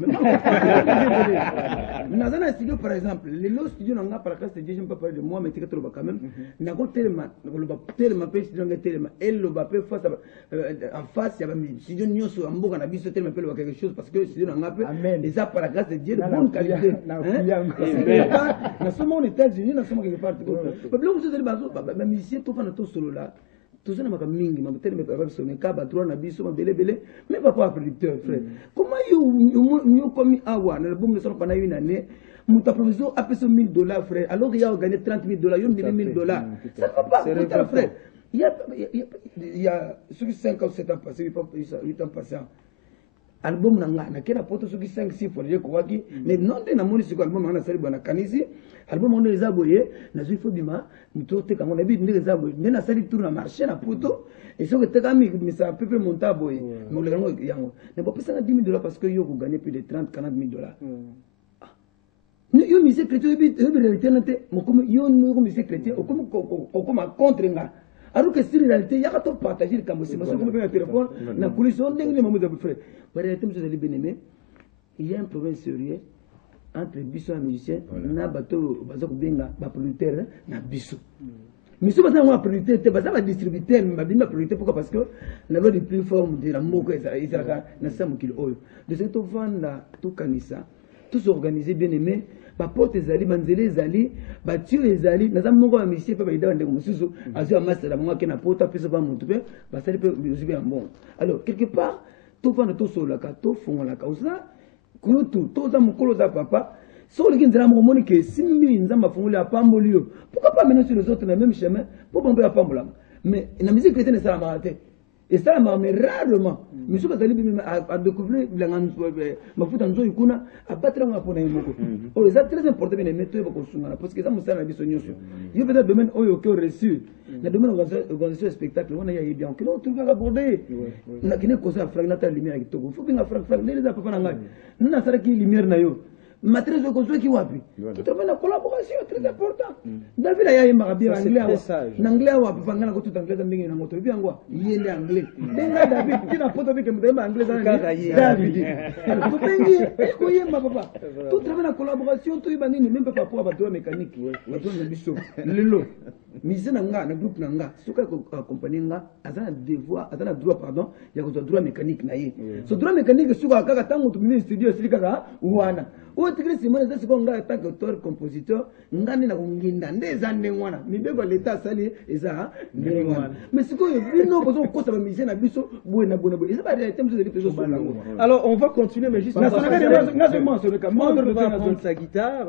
Dans un studio par exemple, les studios n'ont pas la classe de Dieu, je ne peux pas parler de moi mais tu quand même. N'a pas tellement pe studio tellement elle le bapé face en face il y a même studio nyoso amboka na biso tellement pe quelque chose parce que studio n'a pas et ça par la grâce de Dieu de bonne qualité. Seulement aux États-Unis, nous sommes quelque part. Mais là, vous êtes les musiciens, tout le solo là. Tout ça, nous mingi, mais peut-être que son cas, droit na biso, belé, mais pas producteur, frère. Comment you comme awa, le bon de son pendant une année, mon provision a payé $1,000, frère. Alors il a gagné $30,000, il a $1,000. Ça ne va pas, frère. Il y a ceux qui 5 ou 7 ans passés, 8 ans passés. Album nanga na kera poto soki 5 6 fois je kowaki mais non de na moni siko album na sali bana kanisi album on les aboyer na zifo bima mitote kango na bi ndenge zaboye na sali tour na marché na poto et so que tekami misa pepe monta boye mais le kango yango ne pas pesa na $10,000 parce que yo ko gagner plus de 30 $40,000 yo mise chrétien bi réalité na te mo comme yo no mise chrétien o comme contre nga. Alors que si réalité, il y a qu'à partager le cambo. C'est parce que vous avez un téléphone, la police, on est maman de frère. En réalité, monsieur Ali Benemé, il y a un problème sérieux entre Bissot et musicien, na bateau, bateau benga, ba producteur, na Bissot. Mais si vous avez un producteur, c'est pas ça, un distributeur, mais ma producteur, pourquoi? Parce que la loi des plus formes de la moko, ils ont 5 kg. De cette vente-là, tout canissa, tout s'organiser bien aimé. Porte ezali banzele ezali batio ezali naza moko ya misie pe baida ndeko mususu azwa master la ke na porte pesa ba mutu pe basali pe uzibe ya mbongo. Alors quelque part to fana to solaka to fongola ka usa kutu to za mukolo za papa so le kinzela mo moni ke simbi nzamba fongola pamboli yo pourquoi pas mener sur les autres na même chemin pour bomber ya pambola mais la musique chrétienne ça la marate. Et ça m'a rarement. Mais ce que vous avez découvert, ma fout en zone, à battre un peu d'immoco. Oh, c'est très important de mettre parce que ça me sert à la vision. Il y a peut-être domaine où il y a reçu. Le domaine organisation spectacle, on a eu bien. Que l'on trouve à aborder. On a qu'une cause à fragmenter la lumière avec tout. Il faut bien fragmenter les appareils. Nous n'avons pas de lumière. Matrice de construction qui wapi tout travail la collaboration très important David a yé marabia anglais anglais wa panga na tout anglais mbingi na moto bi angwa yende anglais benga David kina poto bi kembe anglais David to bengi ko yemba papa tout travail la collaboration to ibani ni même pas pour ba mécanique ba to biso lelo mise na nga na groupe na nga suka ko compagnie nga azana devoir azana droit pardon ya ko droit mécanique na ye so droit mécanique suka kaka tangu tu mini studio silika wana o tikiri simone za siko nga tant qu'auteur compositeur ngani na kunginda ndeza ndengwana mibego l'état sali eza ndengwana mais siko bino bozo kota ba musicien na biso buena eza ba réalité mzo de peso bango. Alors on va continuer mais juste on va prendre sa guitare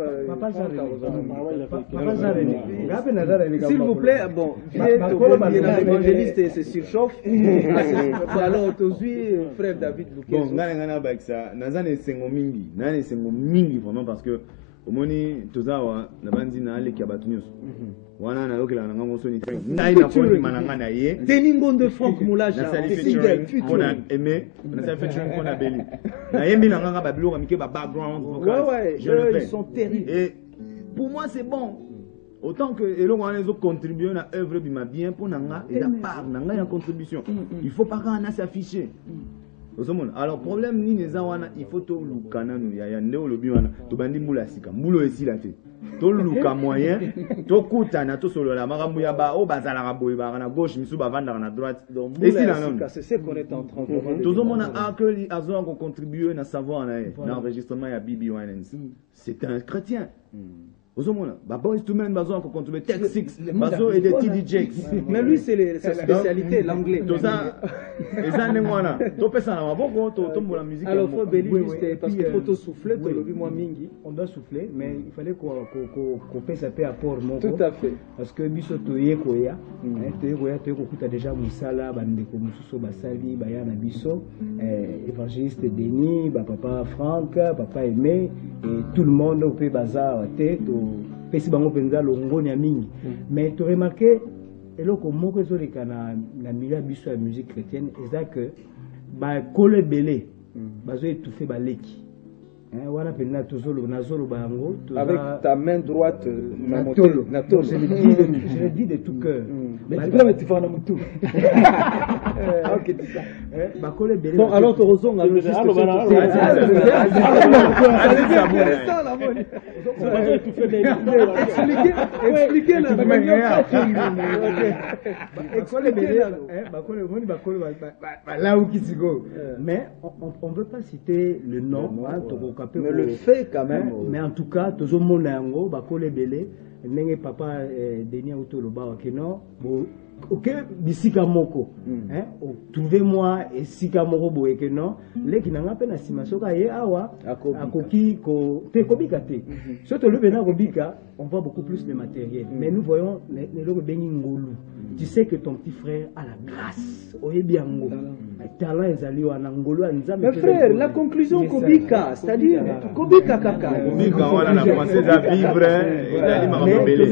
s'il vous plaît bon l'évangéliste se surchauffe alors tozui frère David Lukezo bon ngana ba ça nazane sengo mingi vraiment parce que au moni tozawa na bandi na ale kia batunios wana na yokela na ngango soni train nai na poni mananga na ye teningo de Franck Moulaja on a aimé on a fait une bonne belle na yembi na nganga ba biloko mike ba background ouais ils sont terribles et pour moi c'est bon autant que et l'on a contribué à œuvre bima bien pour nanga et la part nanga ya contribution il faut pas qu'on a s'afficher. Alors problème ni neza wana il faut to lukana no ya ndeo lobi wana to bandi mbula sika mbulo esila te toluka moyen tokutana tosolola makambo ya ba o bazalaka boye baka na gauche misu bavandaka na droite c'est ce qu'on est en train de demander. tozomona akeli azoa kocontribue na savoir na ye na enregistrement ya Bibi Winans. C'est un chrétien. Ozomona ba boys to men bazoa kocontribue Tech 6 bazo et des TDJ. Mais lui c'est sa spécialité l'anglais. Toza eza ndengwana topesa na maboko tombola musique. Alors faut Béli juste parce qu'il faut tout souffler to lobi moi mingi. On doit souffler mais il fallait qu'on pèse un peu apport moko. Tout à fait. Parce que biso toye koya toye kokuta déjà musala bandeko mususu basali baya na biso évangéliste Denis papa Franck papa Aimé et tout le monde au pays bazar tête pesi bango penza longoni ya mingi. Mais tu remarqué eloko moko ezoleka na milieu biso ya musique chrétienne eza que ba kole belé bazo étouffer baleki. Voilà penza tozolo nazolo bango avec ta main droite na tolo. Je le dis de tout cœur. Mais tu peux mettre na mutu. OK tout ça. Ba kole belé. Bon alors torozonga le juste. Expliquez la manière. Mais on ne veut pas citer le nom. Mais le fait quand même. Mais en tout cas, tout le monde a un papa Denis Autoloba Okeno. Ok, bisika moko. Trouvez-moi et sika moko boyeke non. Les qui n'ont pas na simasoka ye awa akoki ko te kobika te. Surtout le bena kobika, on voit beaucoup plus de matériel. Mais nous voyons les logo bengi ngolu. Tu sais que ton petit frère a la grâce. Oyebi ngo. Talent ezali wana ngolu anzambe. Mais frère, la conclusion kobika, c'est-à-dire kobika kaka. Kobika wana na commencer à vivre ezali makabele.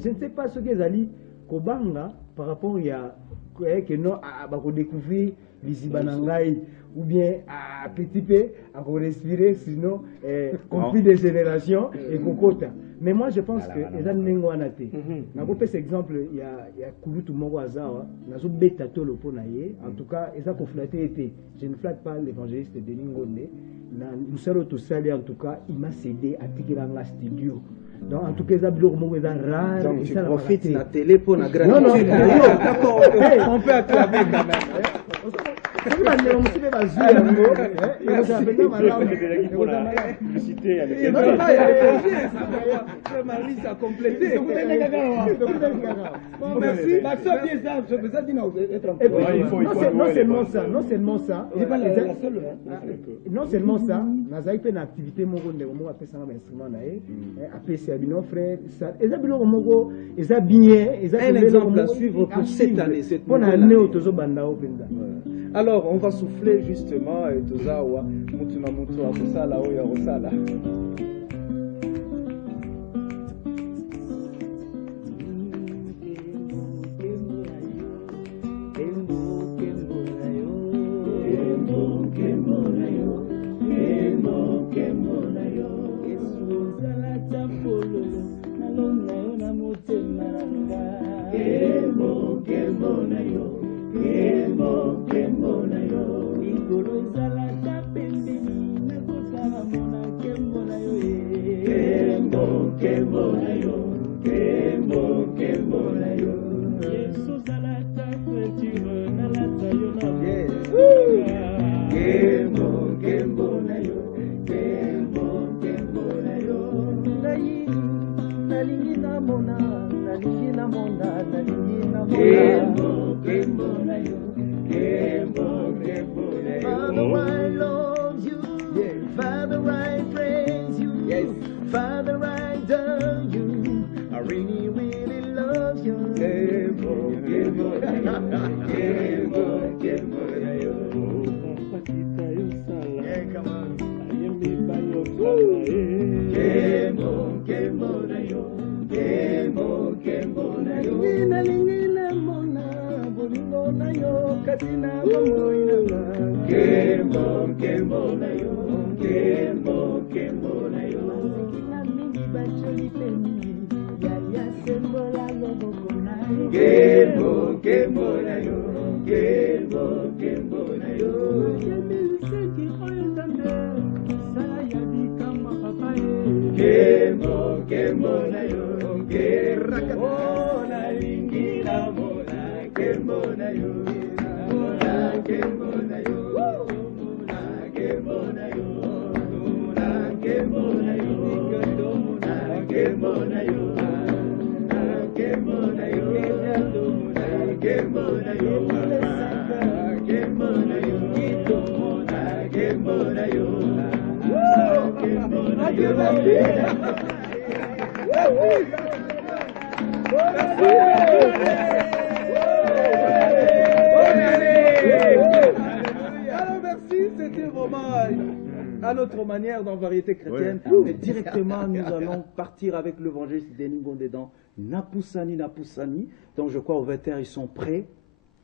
Je ne sais pas ce que ezali kobanga par rapport ya que non à découvrir Lisibanangai ou bien à petit peu à respirer sinon conflit de génération et kokota. Mais moi je pense que les anengo anate. Na ko pesa exemple il y a Kulutu Moko Azawa na zo beta to lo ponaye en tout cas eza ko flatter été. Je ne flatte pas l'évangéliste de Ningone. Na nous sommes tous salés en tout cas il m'a cédé à Tikiranga studio. Donc en tout cas ça bilo mo eza rare. Donc tu profites la télé pour la grande. Non d'accord, on peut acclamer quand même. Marlise a complété. Non seulement ça, Nazaï fait une activité mon a fait ça instrument un exemple à suivre pour cette année, cette année. Alors, on va souffler justement et Tozawa, Mutuna Mutu, Abusala, Oya Rosala. Yeah. Alors merci, c'était vraiment à notre manière dans Variété chrétienne. Mais directement, nous allons partir avec l'évangéliste Denis Ngondédan, Napoussani. Donc je crois au 21, ils sont prêts.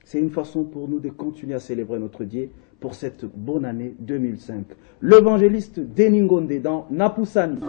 C'est une façon pour nous de continuer à célébrer notre Dieu pour cette bonne année 2005. L'évangéliste Denis Ngondédan, Napoussani.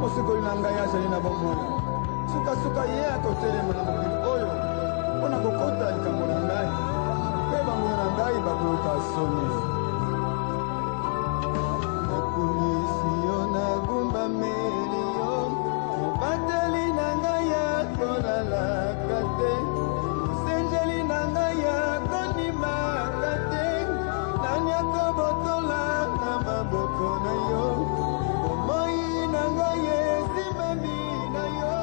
mosikoli na ngai azali na bomoi sukasuka ye akotelema na mokili oyo mpo na kokota likambo na ngai mpe bango na ngai bakoyoka soni nakumisi yo nagumbameli yo mobateli na ngai akolalaka te mosenjeli na ngai akondimaka te nani akobotola na maboko na yo bomoi na ngai esimami na yo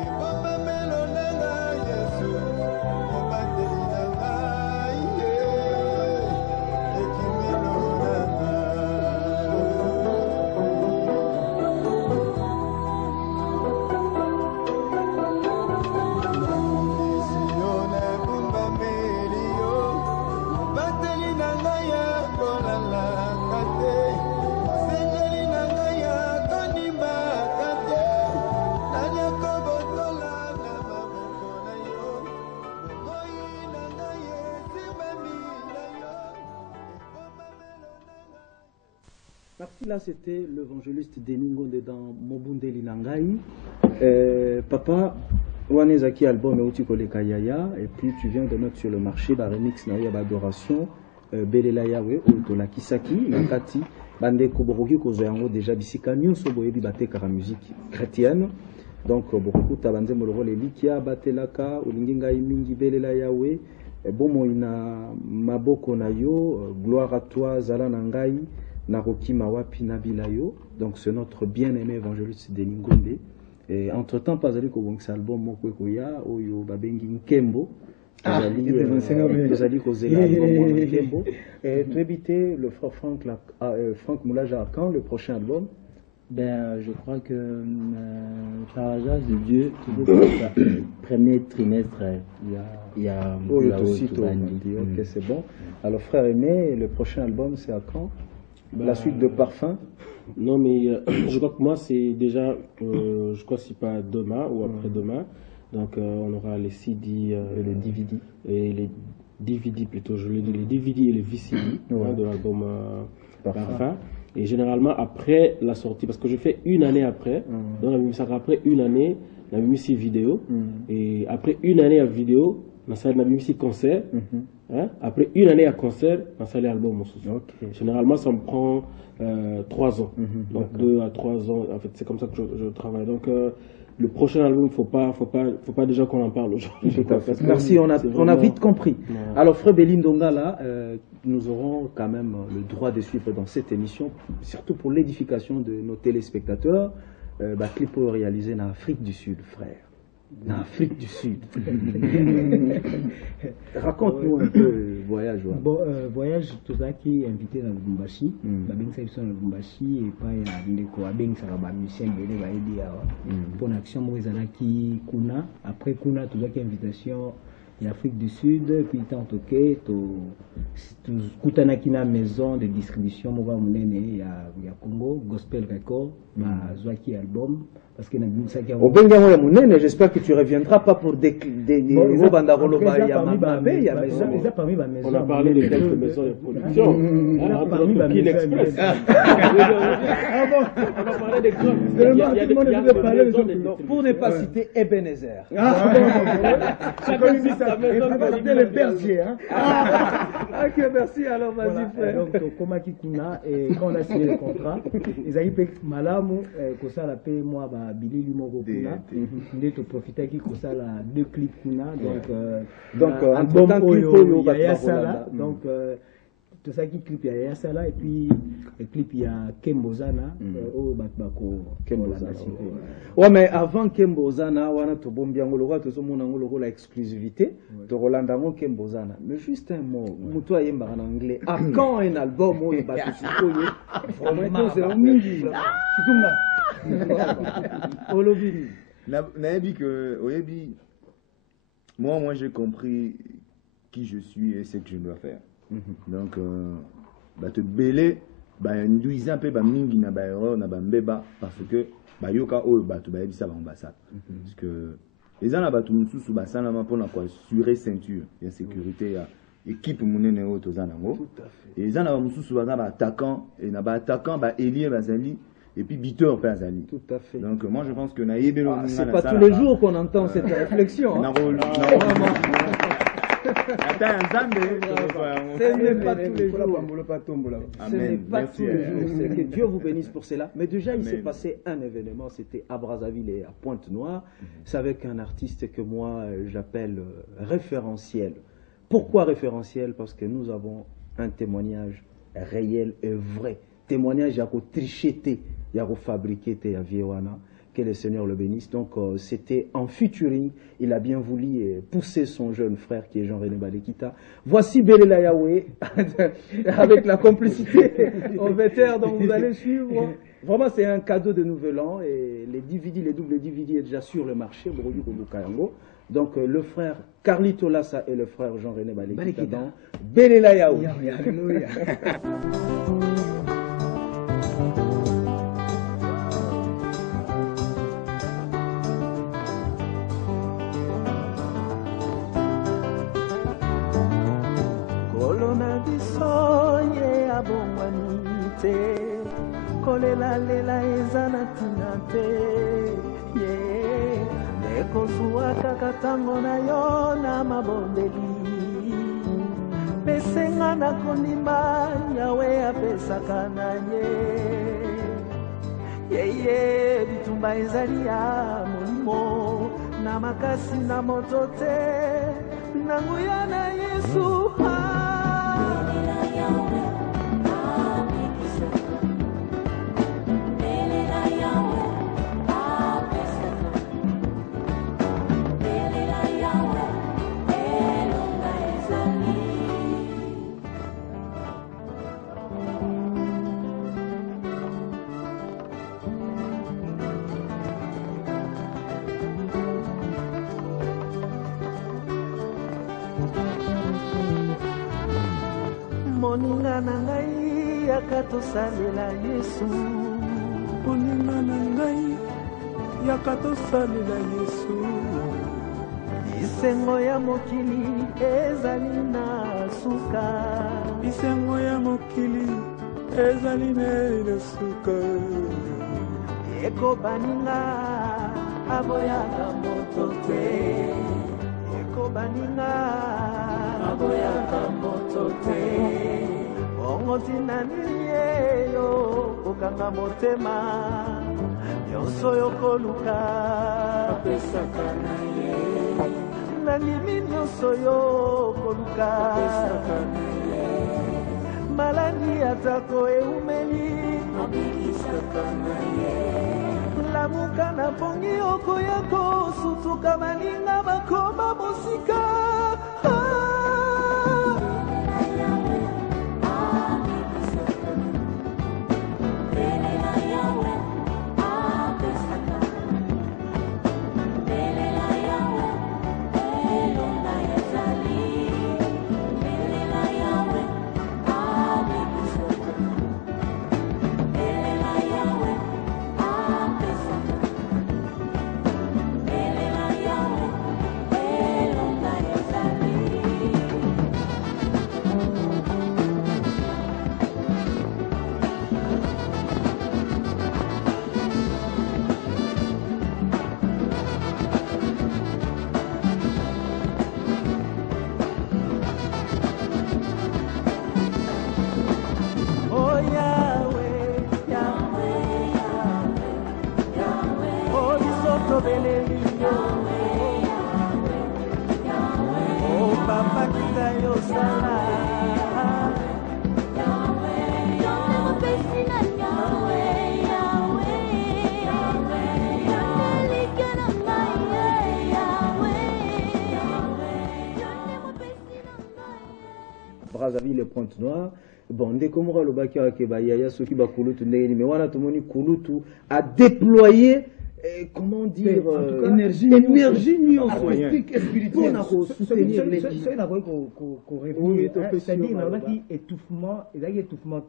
ebomamelo na ngai yesu mobateli na ngai ekimelo na nakumisi yo nagumbameli yo mobateli na ngai akolalaka te mosenjeli na ngai akondimaka te nani akobotola na maboko na yo bomoi na ngai esimami na yo ebomamelo na ngai. Parti là, c'était l'évangéliste Denis Ngondédan Mobundeli Nangai. Papa, Wanezaki album Euti Koleka Yaya, et puis tu viens de mettre sur le marché la remix na ya adoration Belela Yahweh ou Tola Kisaki Nakati bandeko bokoki kozwa yango déjà bisika nyonso boyebi batekaka musique chrétienne. Donc bokokuta banzembo lokola elikia batelaka olingi ngai mingi belela yawe bomoi na maboko na yo, gloire à toi zala na ngai nakoki mawapi nabila yo. Donc c'est notre bien-aimé évangéliste Denis Ngombe. Et entre temps pazali kobongisa album moko ekoya oyo babengi Nkembo. Ezali kozela album Nkembo. Et tu éviter le frère Franck Moulaja à quand le prochain album? Ben, je crois que par la grâce de Dieu, le premier trimestre, il y a ok, c'est bon. Alors, frère Aimé, le prochain album, c'est à quand? La suite de Parfum? Non, mais je crois que moi, c'est déjà, je crois que c'est pas demain ou après-demain. Donc, on aura les CD et les DVD. Et les DVD plutôt, je le dis, les DVD et les VCD de l'album Parfum. Et généralement, après la sortie, parce que je fais une année après, donc après une année, on a mis ici vidéo, et après une année à vidéo, on a mis ici concert, après une année à concert, on a mis album. Généralement, ça me prend 3 ans, donc 2 à 3 ans, en fait, c'est comme ça que je travaille. Donc, le prochain album, il ne faut pas déjà qu'on en parle aujourd'hui. Merci, on a vite compris. Ouais. Alors, Frère Belindonga, là, nous aurons quand même le droit de suivre dans cette émission, surtout pour l'édification de nos téléspectateurs, clip réalisé en Afrique du Sud, frère. En Afrique du Sud. Raconte-nous un peu le voyage. Ouais. Bon, voyage, tout ça qui est invité dans le Lubumbashi. Babengisa dans le Lubumbashi et pas ndeko abengisa ba musicien bele ba ebi awa. Pour l'action moizalaki kuna, après kuna tout ça qui invitation l'Afrique du Sud, puis tant toqué to kutanaki na maison de distribution moba munene ya Congo, Gospel Record, ma zwaki album. Parce que au Bengamou ya munene, j'espère que tu reviendras pas pour des on a parlé de quelques maisons de production. On a parlé de Kin Express. On a parlé de grands. Pour ne pas citer Ebenezer. C'était le berger. Ok, merci. Alors vas-y frère. Donc Koma Kikuna, et quand on a signé le contrat, ils avaient payé Malamu, Kosa la paye moi Billy Moko Kuna, on a profité qui Kosa la 2 clips Kuna, donc en tant que Yaya Sala, donc tout ça qui clip Yaya Sala, et puis le clip il y a Kembozana, au Batbako Kembozana. Ouais, mais avant Kembozana, on a tout bon bien le roi, tout ce monde a la exclusivité de Roland Damon Kembozana. Mais juste un mot, Moutoua Yemba en anglais. À quand un album où il va se soutenir? Vraiment, c'est un mini. Moi j'ai compris qui je suis et ce que je dois faire. Donc te belé nduiza un peu mingi na erreur na mbeba parce que yoka oyo bato bayebisa ba ambassade parce que les gens là mususu basala ma pona ko assurer ceinture ya sécurité ya équipe munene oyo tozana ngo et les gens là mususu baza ba attaquant et na ba attaquant Elie bazali et puis Bitter Pazali. Tout à fait. Donc moi je pense que c'est pas tous les jours qu'on entend cette réflexion. Hein. Ce n'est pas tous les jours. Ce n'est pas tous les jours. Que Dieu vous bénisse pour cela. Mais déjà, il s'est passé un événement. C'était à Brazzaville et à Pointe-Noire. C'est avec un artiste que moi, j'appelle référentiel. Pourquoi référentiel? Parce que nous avons un témoignage réel et vrai. Témoignage à tricheté, à fabriquer, à Viewana. Que le Seigneur le bénisse. Donc, c'était en featuring. Il a bien voulu pousser son jeune frère qui est Jean-René Balekita. Voici Belela Yahweh, avec la complicité au vétère dont vous allez suivre. Vraiment, c'est un cadeau de Nouvel An. Et les DVD, les doubles DVD est déjà sur le marché. Donc, le frère Carlito Lassa et le frère Jean-René Balekita dans Belela Yahweh. kolela lela ezana tinate ye nekozwa kaka tango na yo na mabondeli pesenga na kondima yawe apesaka na ye bitumba ezali ya molimo na makasi na moto te na nguya na Yesu moninga na ngai yakatosalela Yesu moninga na ngai yakatosalela Yesu bisengo ya mokili ezali na suka bisengo ya mokili ezali na suka ekobaninga aboyaka moto te ekobaninga aboyaka moto te ongotina nini yo kokanga motema nyonso yokoluka apesaka na ye nandimi nyonso yokoluka apesaka na ye maladi atako eumeli abikisaka na ye lamuka na pongi okoya kosutuka baninga bakoma mosika Brazzaville et Pointe-Noire. Bon, dès qu'on voit le Bakar Kebaya, ceux qui va Kouloutou, mais voilà, tout le monde Kouloutou a déployé, comment dire, énergie artistique et spirituelle pour soutenir les gens. C'est-à-dire, il y a étouffement,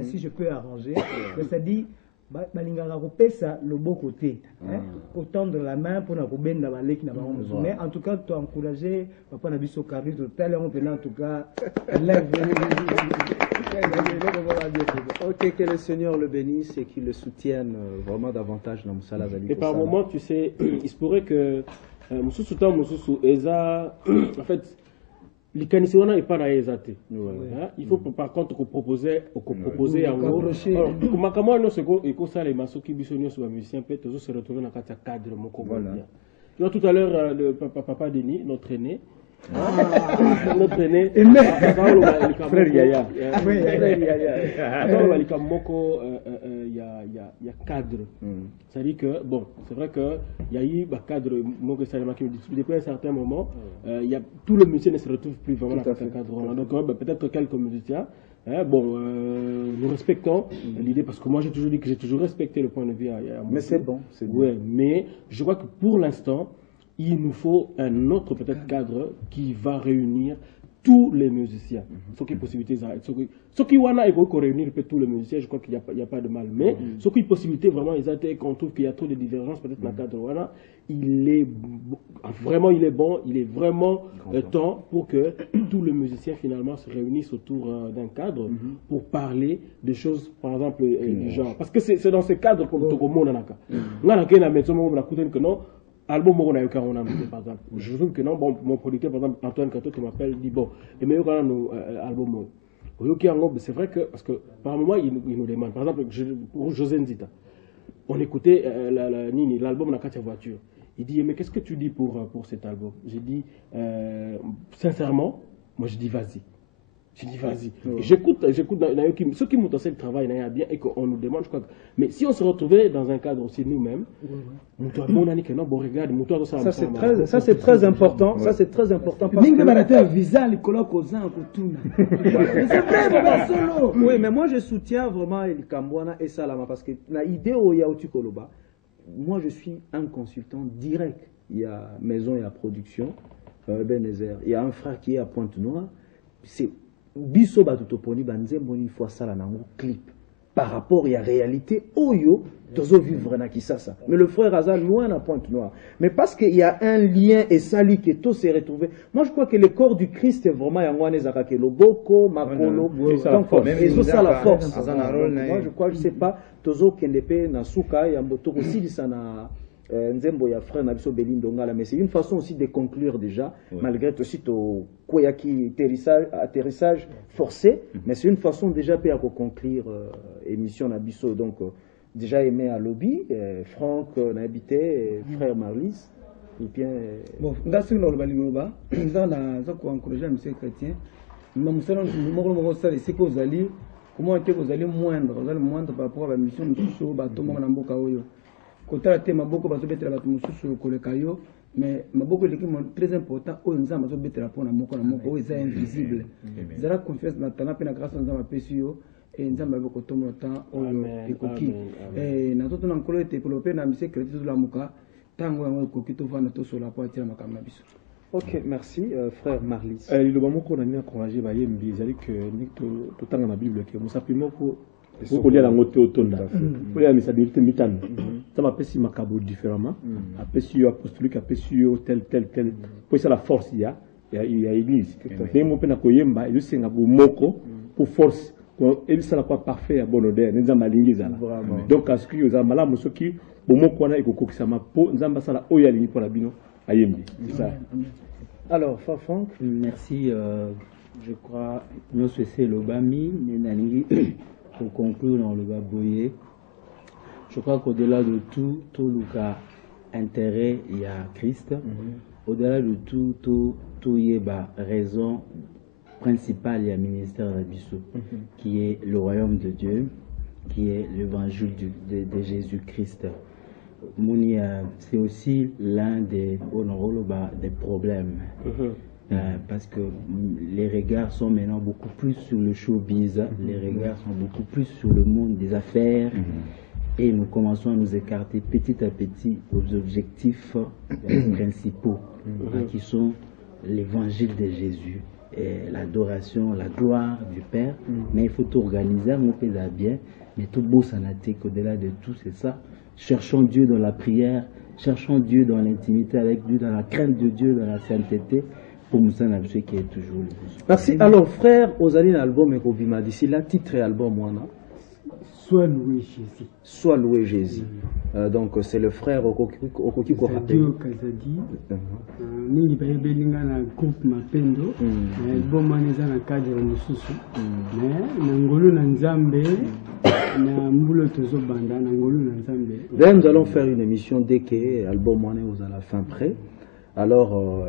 ainsi je peux arranger, c'est-à-dire, balingaka kopesa le beau côté autant de la main pour na kobenda baleki na bango mais en tout cas tu encourager papa na biso Carlis total on peut en tout cas ok, que le Seigneur le bénisse et qu'il le soutienne vraiment davantage dans Moussala Zali. Et par moment tu sais il se pourrait que Moussou Tan Moussou Eza en fait likanisi wana epana ezate il faut par contre proposer en gros makambo wana nyonso ekosalema soki biso nyonso bamusicien mpe tozo se retrouver na kati ya cadre moko bien. Tu vois tout à l'heure le papa Denis notre aîné notre aîné frère Yaya moko il y a cadre c'est-à-dire que bon c'est vrai que il y a eu un cadre moko salama qui depuis un certain moment il y a tout le musicien ne se retrouve plus vraiment dans ce cadre donc peut-être quelques musiciens bon nous respectons l'idée parce que moi j'ai toujours dit que j'ai toujours respecté le point de vue mais c'est bon mais je crois que pour l'instant il nous faut un autre peut-être cadre qui va réunir tous les musiciens. Ce qui est possibilité, ce qui wana et réunir tous les musiciens, je crois qu'il n'y a pas de mal. Mais ce qui est possibilité vraiment, qu'on trouve qu'il y a trop de divergences peut-être dans le cadre wana, il est vraiment temps pour que tous les musiciens finalement se réunissent autour d'un cadre pour parler de choses par exemple du genre. Parce que c'est dans ce cadre comme tout le monde en a. album on a eu quand on a mis par exemple je trouve que non bon mon producteur par exemple Antoine Kato qui m'appelle dit bon et mais quand on a album c'est vrai que parce que par moment il nous demande par exemple pour José Nzita on écoutait l'album dans la voiture. Il dit mais qu'est-ce que tu dis pour cet album? J'ai dit sincèrement moi je dis vas-y. Je dis vas-y. J'écoute ceux qui m'ont lancé le travail bien et qu'on nous demande je crois que, mais si on se retrouvait dans un cadre aussi nous-mêmes ça c'est très important ça c'est très important parce que oui mais moi je soutiens vraiment El Kambouana et Salama parce que la idée au Yaouti Koloba moi je suis un consultant direct il y a maison et à production il y a un frère qui est à Pointe-Noire c'est biso batutoponi banzembo une fois ça là nango clip par rapport à la réalité oyo tozo vivre na Kisasa mais le frère Azal loin à Pointe-Noire mais parce qu'il y a un lien et sali que tout s'est retrouvé moi je crois que le corps du Christ est vraiment yangwane zakake loboko makolo donc et ça la force moi je crois je sais pas tozo kendepe na suka ya mboto aussi sana nzembo ya frère Nabiso Belindo Ngala mais c'est une façon aussi de conclure déjà malgré aussi to koyaki atterrissage forcé mais c'est une façon déjà de conclure émission Nabiso donc déjà aimé à lobby Franck n'habité frère Marlis et bien bon ngasi no baliloba za ko encourager monsieur chrétien nous sommes mo ça c'est que vous allez comment est-ce que vous allez moindre par rapport à la mission de bateau na mboka oyo kotala te maboko bazobetela bato mosusu koleka yo mais maboko eleki très important oyo nzambe azobetela mpona moko na moko oyo eza invisible ezala confiance na tana mpe na grâce na nzambe apesi yo nzambe abe kotombola temps oyo ekoki nazotuna nkolo ete ekolo mpe na mise kredi tozolamuka ntango yango ekoki tovanda tosola mpo atila makambo na biso. Ok, merci, frère Marlis. Le moment qu'on a encouragé, c'est que nous avons la Bible, nous savons pour lire la moto autonome pour lire la misabilité mitane ça m'a apprécié ma cabo différemment apprécié apostolique apprécié tel pour ça la force il y a église mais mon pena koyemba il senga moko pour force et ça la pas parfait à bon odeur nza malingi zala donc à ce que za malamu soki bomoko na ekokokisa ma po nzamba sala oya lingi pour la bino ayembi c'est ça. Alors Franck merci je crois nous c'est le bami nalingi pour conclure dans le Baboye, je crois qu'au-delà de tout le intérêt, il y a Christ. Au-delà de tout il y a raison principale, il y a le ministère de Bissou, qui est le royaume de Dieu, qui est l'évangile de Jésus-Christ. C'est aussi l'un des problèmes. Parce que les regards sont maintenant beaucoup plus sur le showbiz, les regards sont beaucoup plus sur le monde des affaires et nous commençons à nous écarter petit à petit aux objectifs principaux qui sont l'évangile de Jésus, et l'adoration, la gloire du Père. Mais il faut tout organiser, on peut bien, mais tout beau sanatique au-delà de tout, c'est ça. Cherchons Dieu dans la prière, cherchons Dieu dans l'intimité avec Dieu, dans la crainte de Dieu, dans la sainteté. Pour Moussa Nabouché qui est toujours le plus. Merci. Alors, frère, Ozali l'album et Kobima d'ici, la titre et album, moi, Sois loué Jésus. Sois loué Jésus. Donc, c'est le frère Okoki Korapé. Sadio Kazadi. Mingi Bayebelinga na groupe Mapendo. Album aneza na cadre mosusu. Mais Nangolo na Nzambe. Na Mbulo Tozo Banda. Nangolo na Nzambe. D'ailleurs, nous allons faire une émission dès que l'album est à la fin près. Alors,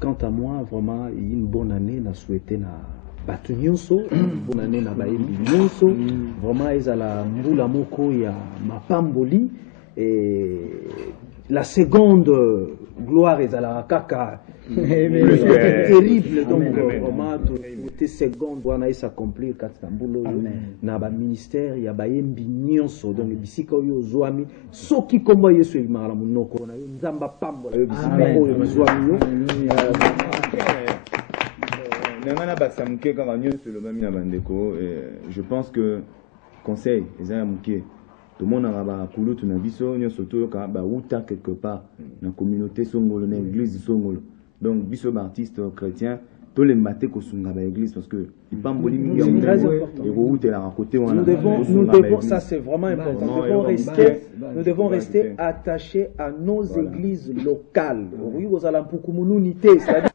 quant à moi, vraiment, une bonne année, na souhaité na batu nyonso, une bonne année na baembi nyonso, vraiment ils la mbula moko ya mapamboli et la seconde gloire est à la kaka terrible donc vraiment toutes secondes wana s'accomplir katika mbulo na ba ministère ya baembi nyonso donc bisika oyo zwami soki komba Yesu elimala munoko na yo nzamba pambola yo bisika oyo zwami yo je pense que conseil ezaya muke tout le monde a kulu tuna biso nyonso toyoka ba uta quelque part na communauté songolo na église songolo donc biso ba artiste chrétien tolemba te kosunga ba église parce que ipamboli mingi C'est très important. Nous devons, ça c'est vraiment important. Nous devons rester attachés à nos églises locales. Oui, aux alampukumununité, c'est-à-dire